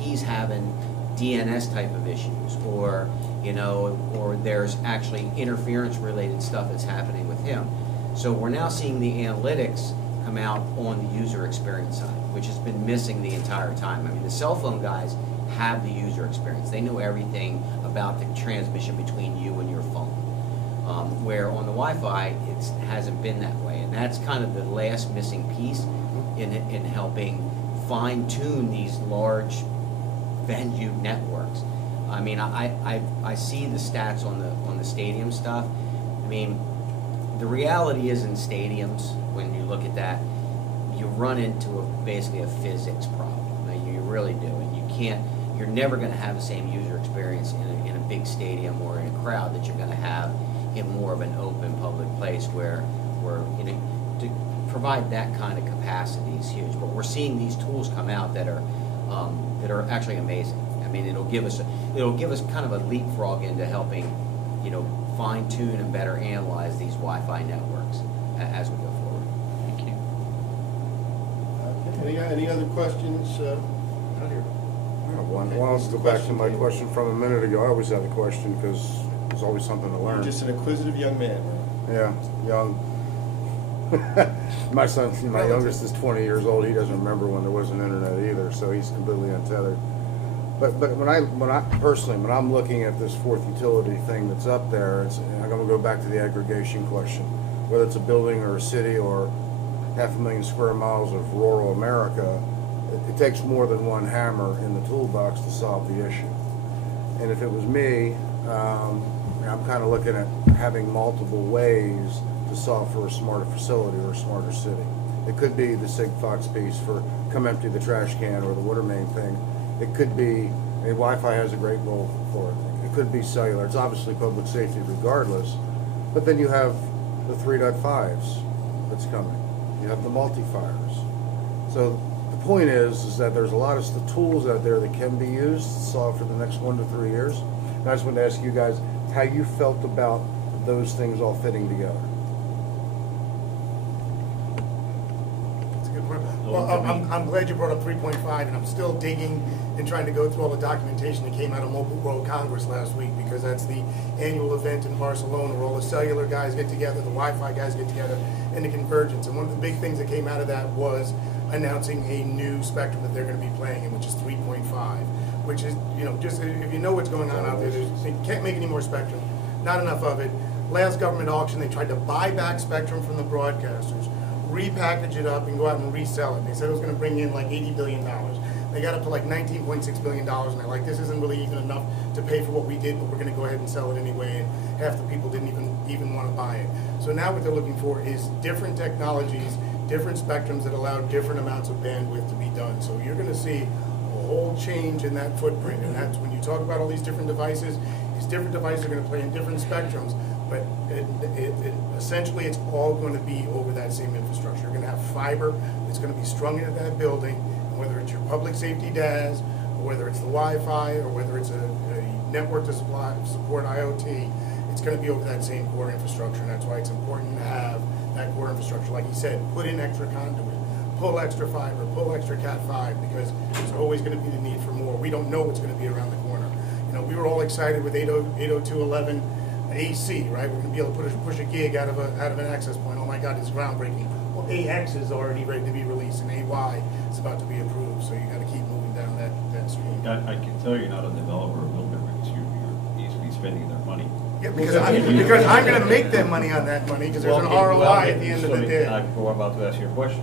he's having DNS type of issues, or there's actually interference related stuff that's happening with him. So we're now seeing the analytics come out on the user experience side, which has been missing the entire time. I mean, the cell phone guys have the user experience. They know everything about the transmission between you and your phone. Where on the Wi-Fi, it hasn't been that way. And that's kind of the last missing piece in helping fine-tune these large venue networks. I mean, I see the stats on the stadium stuff. I mean, the reality is in stadiums, when you look at that, you run into basically a physics problem. You really do, and you're never going to have the same user experience in a big stadium or in a crowd that you're going to have in more of an open public place where to provide that kind of capacity is huge. But we're seeing these tools come out that are actually amazing. I mean, it'll give us kind of a leapfrog into helping, fine tune and better analyze these Wi-Fi networks as we go forward. Thank you. Okay. Any other questions out here? I'll go back to my question from a minute ago. I always have a question because there's always something to learn. You're just an inquisitive young man, right? Yeah, young. My youngest is 20 years old. He doesn't remember when there wasn't internet either, so he's completely untethered. But when I'm looking at this fourth utility thing that's up there, I'm going to go back to the aggregation question. Whether it's a building or a city or 500,000 square miles of rural America, it takes more than one hammer in the toolbox to solve the issue. And if it was me, I'm kind of looking at having multiple ways to solve for a smarter facility or a smarter city. It could be the Sigfox piece for come empty the trash can or the water main thing. It could be, Wi-Fi has a great role for it. It could be cellular. It's obviously public safety regardless. But then you have the 3.5s that's coming. You have the multi-fires. So the point is that there's a lot of the tools out there that can be used to solve for the next 1 to 3 years. And I just wanted to ask you guys how you felt about those things all fitting together. That's a good point. Well, I'm glad you brought up 3.5, and I'm still digging and trying to go through all the documentation that came out of Mobile World Congress last week, because that's the annual event in Barcelona where all the cellular guys get together, the Wi-Fi guys get together, and the convergence. And one of the big things that came out of that was announcing a new spectrum that they're going to be playing in, which is 3.5, which is, just if you know what's going on out there, they can't make any more spectrum, not enough of it. Last government auction, they tried to buy back spectrum from the broadcasters, repackage it up, and go out and resell it. They said it was going to bring in like $80 billion. They got up to like $19.6 billion, and they're like, this isn't really even enough to pay for what we did, but we're going to go ahead and sell it anyway, and half the people didn't even want to buy it. So now what they're looking for is different technologies, different spectrums that allow different amounts of bandwidth to be done. So you're going to see a whole change in that footprint, and that's when you talk about all these different devices. These different devices are going to play in different spectrums, but essentially it's all going to be over that same infrastructure. You're going to have fiber that's going to be strung into that building, and whether it's your public safety DAS, or whether it's the Wi-Fi, or whether it's a network to support IoT, it's going to be over that same core infrastructure, and that's why it's important to have that core infrastructure. Like you said, put in extra conduit. pull extra fiber, pull extra Cat 5, because there's always going to be the need for more. We don't know what's going to be around the corner. You know, we were all excited with 802.11 AC, right? We're going to be able to push a gig out of an access point. Oh my God, it's groundbreaking. Well, AX is already ready to be released, and AY is about to be approved. So you got to keep moving down that street. I can tell you're not a developer or builder because you're easily spending their money. Yeah, because I'm going to make them money on that money because there's an ROI at the end of the day. I'm about to ask you a question.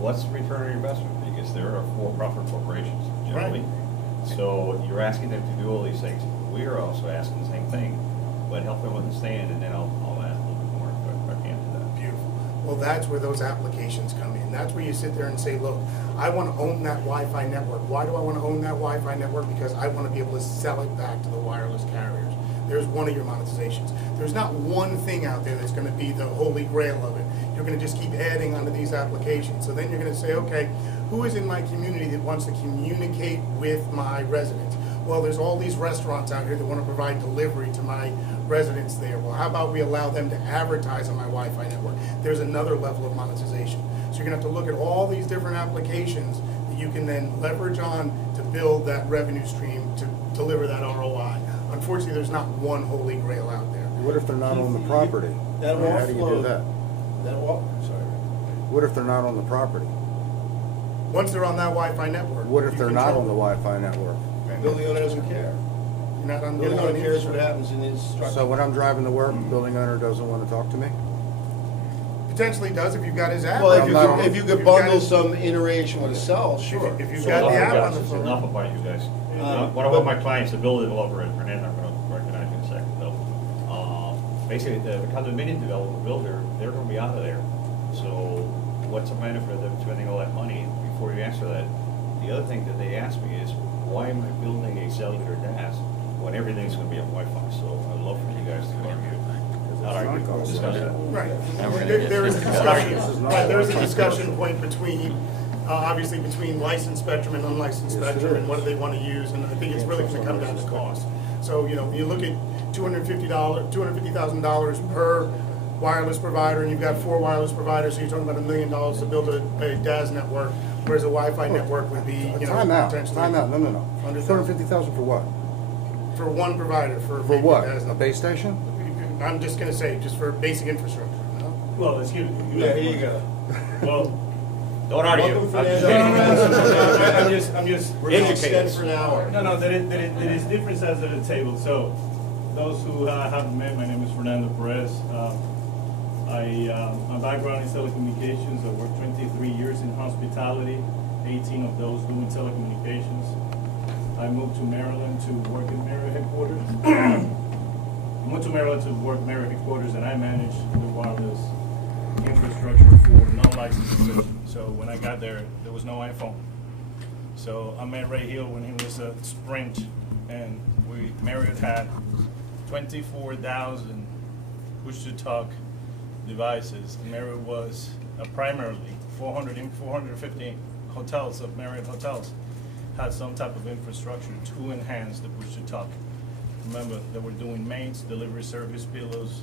What's the return on your investment? Because there are for-profit corporations generally. Right. So you're asking them to do all these things. We are also asking the same thing, but help them understand, and then I'll ask a little bit more if I can to that. Beautiful. Well, that's where those applications come in. That's where you sit there and say, look, I want to own that Wi-Fi network. Why do I want to own that Wi-Fi network? Because I want to be able to sell it back to the wireless carriers. There's one of your monetizations. There's not one thing out there that's going to be the holy grail of it. You're going to just keep adding onto these applications. So then you're going to say, okay, who is in my community that wants to communicate with my residents? Well, there's all these restaurants out here that want to provide delivery to my residents there. Well, how about we allow them to advertise on my Wi-Fi network? There's another level of monetization. So you're going to have to look at all these different applications that you can then leverage on to build that revenue stream to deliver that ROI. Unfortunately, there's not one holy grail out there. What if they're not on the property? That How do you do that? Sorry. What if they're not on the property? Once they're on that Wi-Fi network. What if you they're not control on the it. Wi-Fi network? Building owner doesn't care. You're not on the Building owner line cares either. what happens in his structure. So when I'm driving to work, the building owner doesn't want to talk to me? Potentially does if you've got his app. Well, if you If could you've got bundle his- some iteration with a cell, sure. If you've So got the enough app of on the guys. phone. Enough about you guys. One of my clients, the builder developer, and Fernando, I'm going to recognize you in a second, though. Basically, the condominium developer builder, they're going to be out of there. So what's the benefit of them spending all that money? Before you answer that, the other thing that they ask me is, why am I building a cellular DAS when everything's going to be on Wi-Fi? So I'd love for you guys to argue. Not argue, discuss that. Right. And we're gonna There is a get- discussion, right, there is a discussion point between, obviously between licensed spectrum and unlicensed spectrum and what do they want to use, and I think it's really going to come down to cost. So, you know, you look at $250,000 per wireless provider, and you've got 4 wireless providers, so you're talking about $1 million to build a DAS network, whereas a Wi-Fi network would be, you know, Time out, potentially. time out, no. Under 250,000 for what? For one provider, for. For what? A base station? I'm just gonna say, just for basic infrastructure. Well, excuse me. Yeah, here you go. Well, Don't argue. Welcome, I'm just Fernando. kidding. I'm just. We're gonna extend for an hour. No, there is different sides of the table. So, those who haven't met, my name is Fernando Perez. My background is telecommunications. I worked 23 years in hospitality, 18 of those doing telecommunications. I moved to Maryland to work in Marriott headquarters. I went to Maryland to work Marriott headquarters, and I managed the wireless infrastructure for non-licensed positions. So when I got there was no iPhone. So I met Ray Hill when he was at Sprint, and Marriott had 24,000 push-to-talk devices. Marriott was primarily 450 hotels of Marriott hotels had some type of infrastructure to enhance the push-to-talk. Remember, they were doing mains, delivery service, pillows,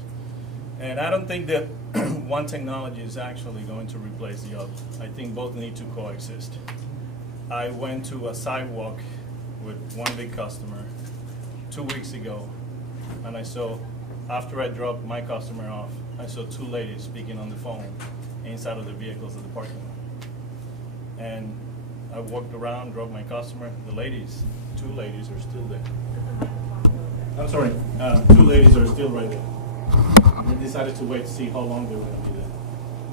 and I don't think that one technology is actually going to replace the other. I think both need to coexist. I went to a sidewalk with one big customer 2 weeks ago, and I saw, after I dropped my customer off, I saw 2 ladies speaking on the phone inside of the vehicles at the parking lot. And I walked around, drove my customer. The ladies, 2 ladies are still there. I'm sorry, 2 ladies are still right there. I decided to wait to see how long they were going to be there.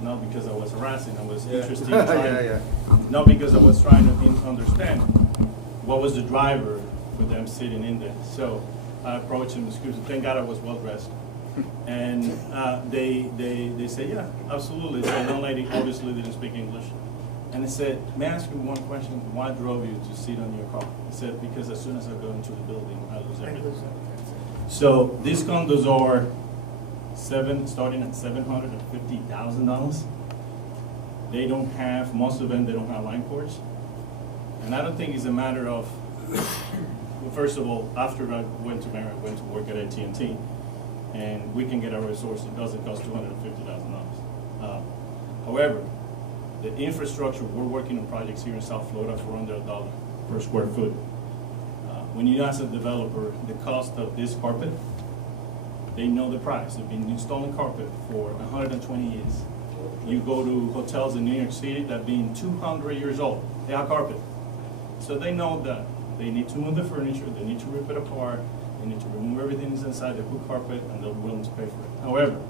Not because I was harassing, I was interested in trying, not because I was trying to understand what was the driver for them sitting in there. So I approached them, excuse me, thank God I was well dressed. And they said, yeah, absolutely. So one lady obviously didn't speak English. And I said, may I ask you one question? Why drove you to sit on your car? He said, because as soon as I go into the building, I lose everything. So these condos are starting at $750,000. They don't have, most of them, they don't have line cords. And I don't think it's a matter of, well, first of all, after I went to Marriott, I went to work at AT&T, and we can get our resource. It doesn't cost $250,000. However, The infrastructure, we're working on projects here in South Florida for under $1 per square foot. When you ask a developer the cost of this carpet, they know the price. They've been installing carpet for 120 years. You go to hotels in New York City that being 200 years old, they have carpet. So they know that they need to move the furniture, they need to rip it apart, they need to remove everything that's inside, they put carpet, and they're willing to pay for it. However,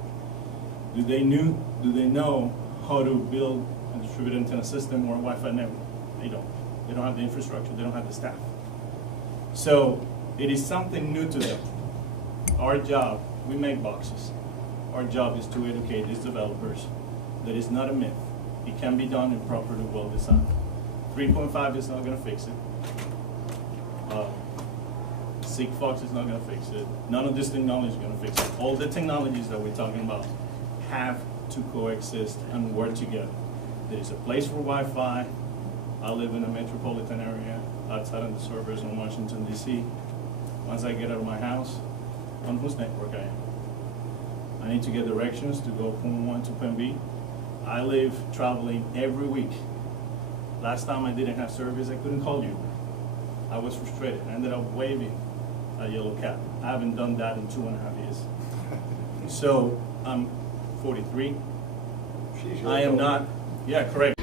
do they know how to build a distributed antenna system or a Wi-Fi network? They don't. They don't have the infrastructure, they don't have the staff. So it is something new to them. Our job, we make boxes. Our job is to educate these developers that it's not a myth. It can be done and properly well designed. 3.5 is not going to fix it. Sigfox is not going to fix it. None of this technology is going to fix it. All the technologies that we're talking about have to coexist and work together. There is a place for Wi-Fi. I live in a metropolitan area outside of the suburbs in Washington, D.C. Once I get out of my house, on whose network I am. I need to get directions to go point 1 to point B. I live traveling every week. Last time I didn't have service, I couldn't call you. I was frustrated. I ended up waving a yellow cab. I haven't done that in 2.5 years. So I'm 43. I am not, yeah, correct.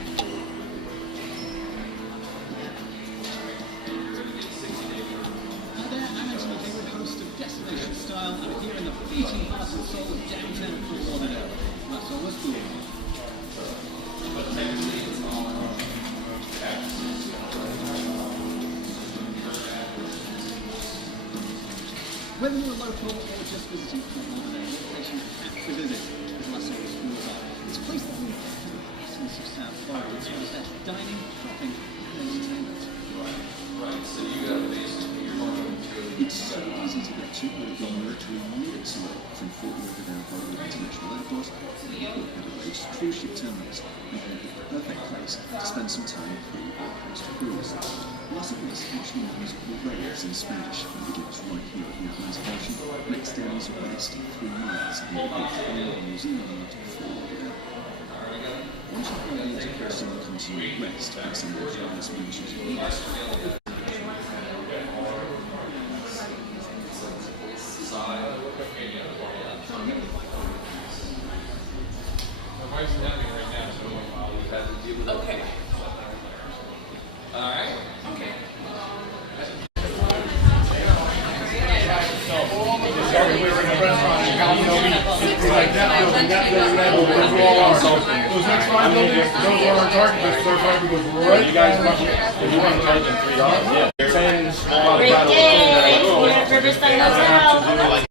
Whether you're local or just visiting from Lauderdale, what place you have to visit is Las Vegas Boulevard. It's a place that really captures the essence of South Florida. It's where there's dining, shopping, and entertainment. It's so easy to get to with the military units from Fort Lauderdale Boulevard International Airport to the airport headways, cruise ship terminals, making it the perfect place to spend some time pre or post cruise. Las Vegas actually musical raves in Spanish and begins right here at the Atlantic Ocean. Next down is west 3 miles near the Big New Zealand to Florida. Once you've gone into crossing the continent west by some of the Spanish species. Okay. All right. Okay. Sorry, we were in a restaurant and like those next 5 buildings, those are our target, this third party goes right. You guys if you want to charge them $3, yeah. Great day, Riverside Hotel.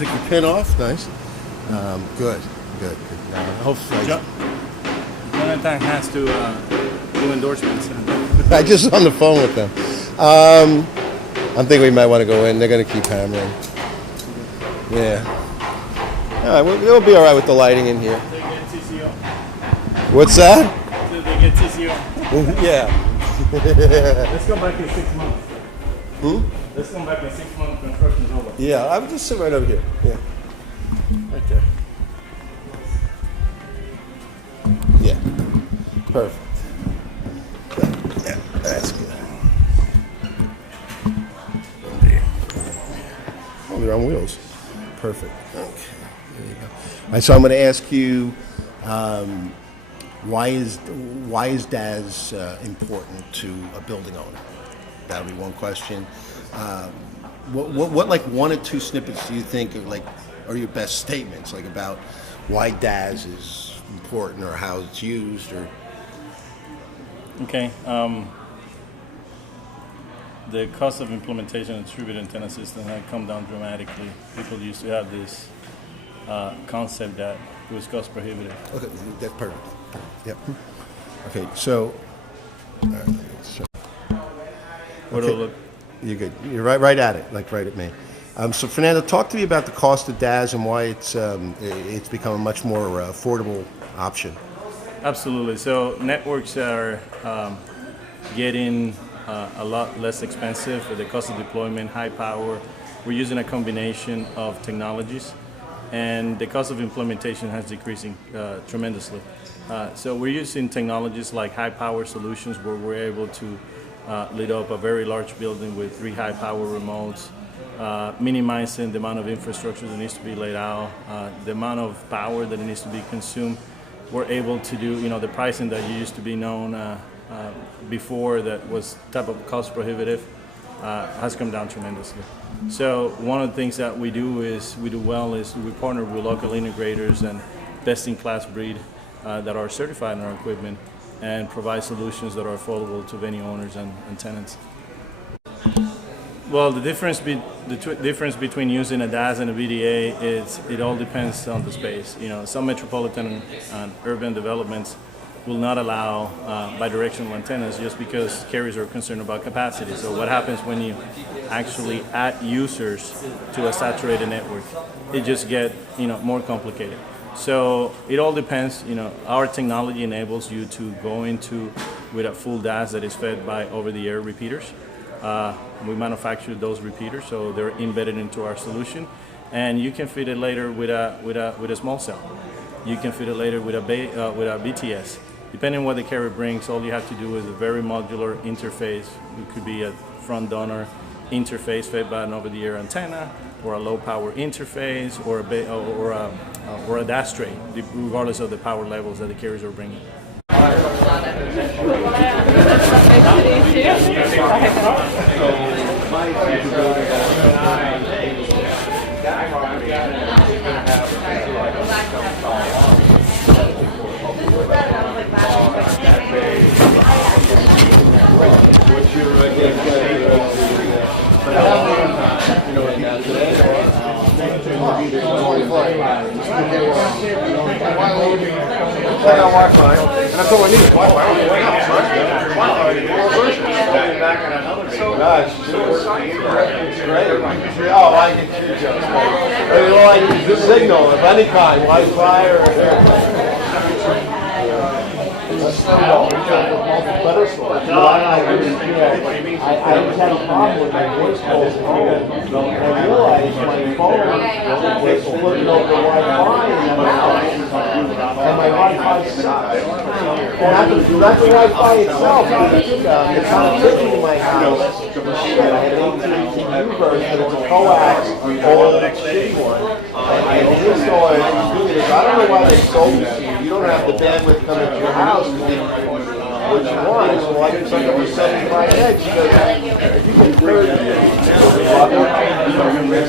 Took your pin off. Nice. Good. Hopefully. Jonathan has to do endorsements. I just on the phone with them. I'm thinking we might want to go in. They're going to keep hammering. Yeah. All right, we'll be all right with the lighting in here. They get TCO. What's that? They get TCO. Yeah. Let's go back in 6 months. Let's come back in 6 months. Construction's over. Yeah, I would just sit right over here. Yeah. Right there. Yeah. Perfect. Yeah, that's good. Oh, they're on wheels. Perfect. Okay. There you go. All right, so I'm going to ask you, why is DAS important to a building owner? That'll be one question. What like one or two snippets do you think are your best statements about why DAS is important or how it's used or? Okay. The cost of implementation of distributed antenna system had come down dramatically. People used to have this concept that it was cost prohibitive. Okay, that's perfect. Yep. Okay, so. Okay. You're good. You're right at it, right at me. So Fernando, talk to me about the cost of DAS and why it's become a much more affordable option. Absolutely. So networks are getting a lot less expensive for the cost of deployment, high power. We're using a combination of technologies, and the cost of implementation has decreasing tremendously. So we're using technologies like high power solutions where we're able to lit up a very large building with 3 high power remotes, minimizing the amount of infrastructure that needs to be laid out, the amount of power that needs to be consumed. We're able to do, the pricing that used to be known before that was type of cost prohibitive has come down tremendously. So one of the things that we do well is we partner with local integrators and best-in-class breed that are certified in our equipment, and provide solutions that are affordable to venue owners and tenants. Well, the difference between using a DAS and a VDA is it all depends on the space. Some metropolitan and urban developments will not allow bidirectional antennas just because carriers are concerned about capacity. So what happens when you actually add users to a saturated network? It just gets more complicated. So it all depends. Our technology enables you to go with a full DAS that is fed by over-the-air repeaters. We manufacture those repeaters, so they're embedded into our solution, and you can fit it later with a small cell. You can fit it later with a BTS. Depending on what the carrier brings, all you have to do is a very modular interface. It could be a front donor interface fed by an over-the-air antenna, or a low-power interface, or a DAS tray, regardless of the power levels that the carriers are bringing. What's your Wi-Fi, and that's all I need is Wi-Fi. It's great. Oh, I can choose those. All I need is a signal of any kind, Wi-Fi or I just had a problem with my voice calls and I realized my phone was flipping over Wi-Fi in my house, and my Wi-Fi sucks. And not the Wi-Fi itself, it's not clicking in my house. Shit, I had an AT&T U version, it's a coax, or the shitty one. And this one, I don't know why they sold it to you. You don't have the bandwidth come into your house to do what you want. So I can pick up a 75 edge. She goes, if you can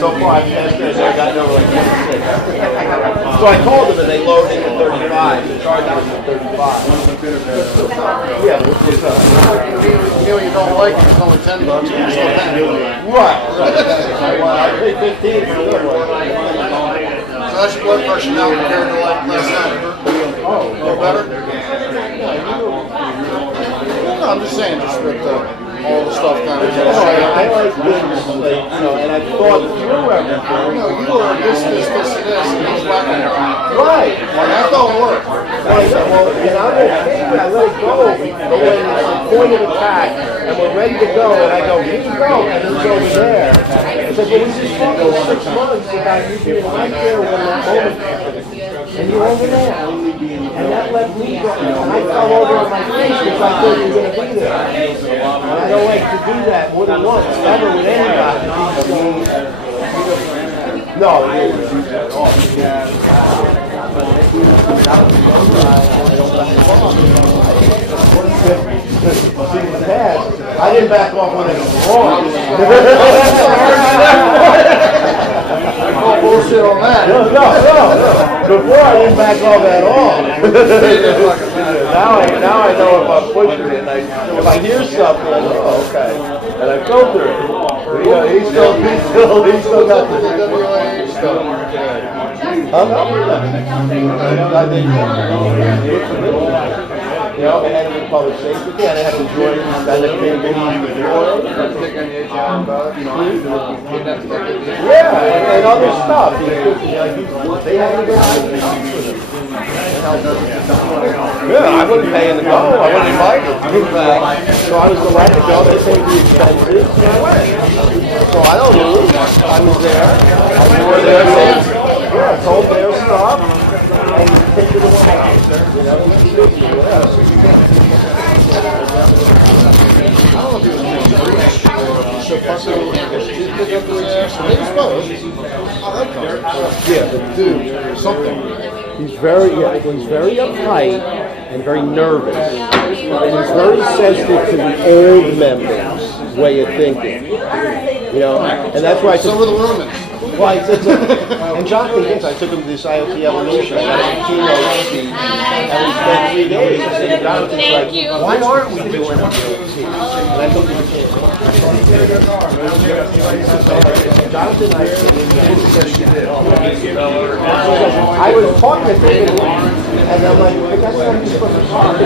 So far, I've tested, I've gotten over like 26. So I called them and they loaded it to 35. The charge was at 35. Yeah, but it's You know you don't like it, it's only $10. It's not that. Right. Well, I paid 15 for the good one. So that's your blood pressure now compared to like last night. Oh, better? No, I'm just saying, just with all the stuff kind of. I like good, like, and I thought through everything. No, you were this, and this, and he's whacking it. Right. And that don't work. Well, and I'm okay, but I let it go. But when it's a point of attack, and we're ready to go, and I go, here you go, and he's over there. I said, well, we just talked for 6 months about you being right there when that moment happened. And you're over there. And that left me go, and I fell over on my face because I thought you were going to be there. And I don't like to do that more than once, ever with anybody. No, it isn't at all. I didn't back off when it was wrong. No bullshit on that. No. Before I didn't back off at all. now I know if I'm pushing it. If I hear something, I go, oh, okay. And I filter it. He's still got the stuff. I'm not with that. You know, and with public safety, and I have to join that yeah, and other stuff. They have to go. Yeah, I wouldn't pay in the go. I wouldn't invite them. So I was glad to go. They paid the expenses, and I went. So I don't lose. I was there. I wore their things. Yeah, told their stuff. And take it away. You know, yeah, but dude, something. He's very uptight and very nervous. And he's very sensitive to the old members' way of thinking. You know, and that's why I took, some of the Romans. Well, and Jonathan Gibbs, I took him to this IoT Evolution. I got a keynote speech, and we spent 3 days. I said to Jonathan, like, why aren't we doing IoT? And I took him to Jonathan, I was talking to him, and I'm like, but that's what you're supposed to talk to.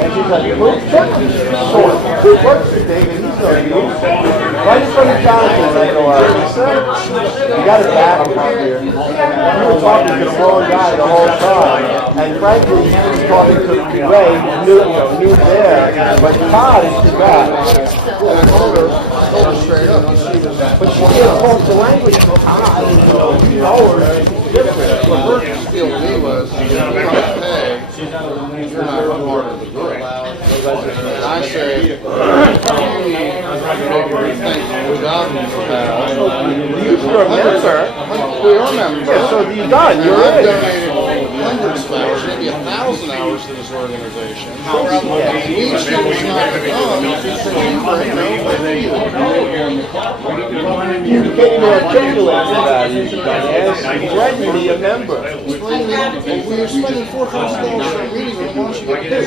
And she's like, well, check this sort. Who works with David? He's no use. Right in front of Jonathan, I go, you got it back here. You were talking to the wrong guy the whole time. And frankly, he was talking to Ray, new there, but Todd is the guy. Yeah, I told her straight up. But she can't talk the language of Todd. You know her. Different. What her deal to me was, you're not pay, you're not a part of the group. And I said, you we are members. Yeah, so you're done. You're I've in. donated hundreds of hours, maybe 1,000 hours to this organization. We each do what's not done. You can't even articulate the values, dumbass. You threaten to be a member. We're spending $4,000 for a meeting, and why don't you get this?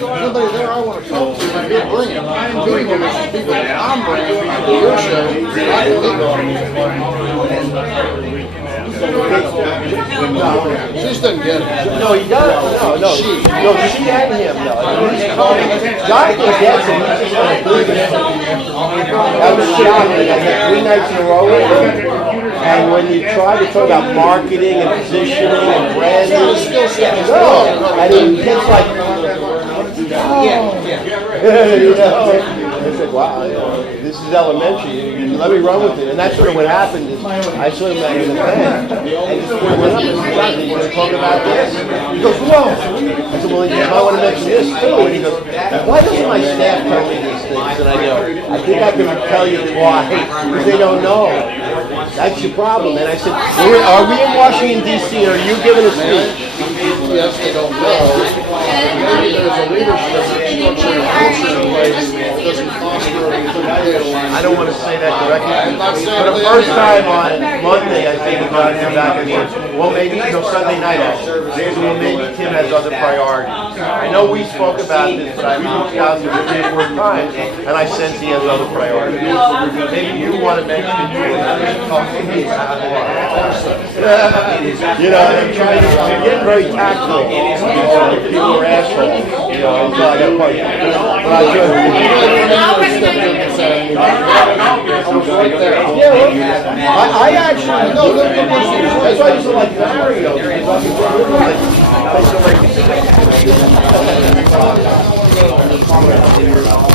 Nobody there I want to talk to, and you're bringing. I'm doing it with people that I'm bringing to your show. She just doesn't get it. No, you got it. No, she and him, no. Jonathan gets it. He's just not doing it. I was shocked. I got 3 nights in a row with him. And when you try to talk about marketing and positioning and branding, no. And he gets like, you know. I said, wow, this is elementary. Let me run with it. And that's sort of what happened. Is I saw him at an event, and he went up and said, Jonathan, you want to talk about this? He goes, whoa. I said, well, you might want to mention this too. And he goes, why doesn't my staff tell me these things? And I go, I think I can tell you why, because they don't know. That's your problem. And I said, are we in Washington, D.C., or are you giving a speech? Yes, they don't know. Maybe there's a leadership structure and culture in place. doesn't foster. I don't want to say that directly. For the first time on Monday, I think we got him back and said, well, maybe, Sunday night, actually, well, maybe Tim has other priorities. I know we spoke about this, but I reached out to him 3 or 4 times, and I sense he has other priorities. Maybe you want to mention it to him, talk to me about it. You know, I'm trying to, you're getting very tactful. People are assholes, you know, until I got a point. But I do. I actually, no, that's why I used to like Mario. Because I could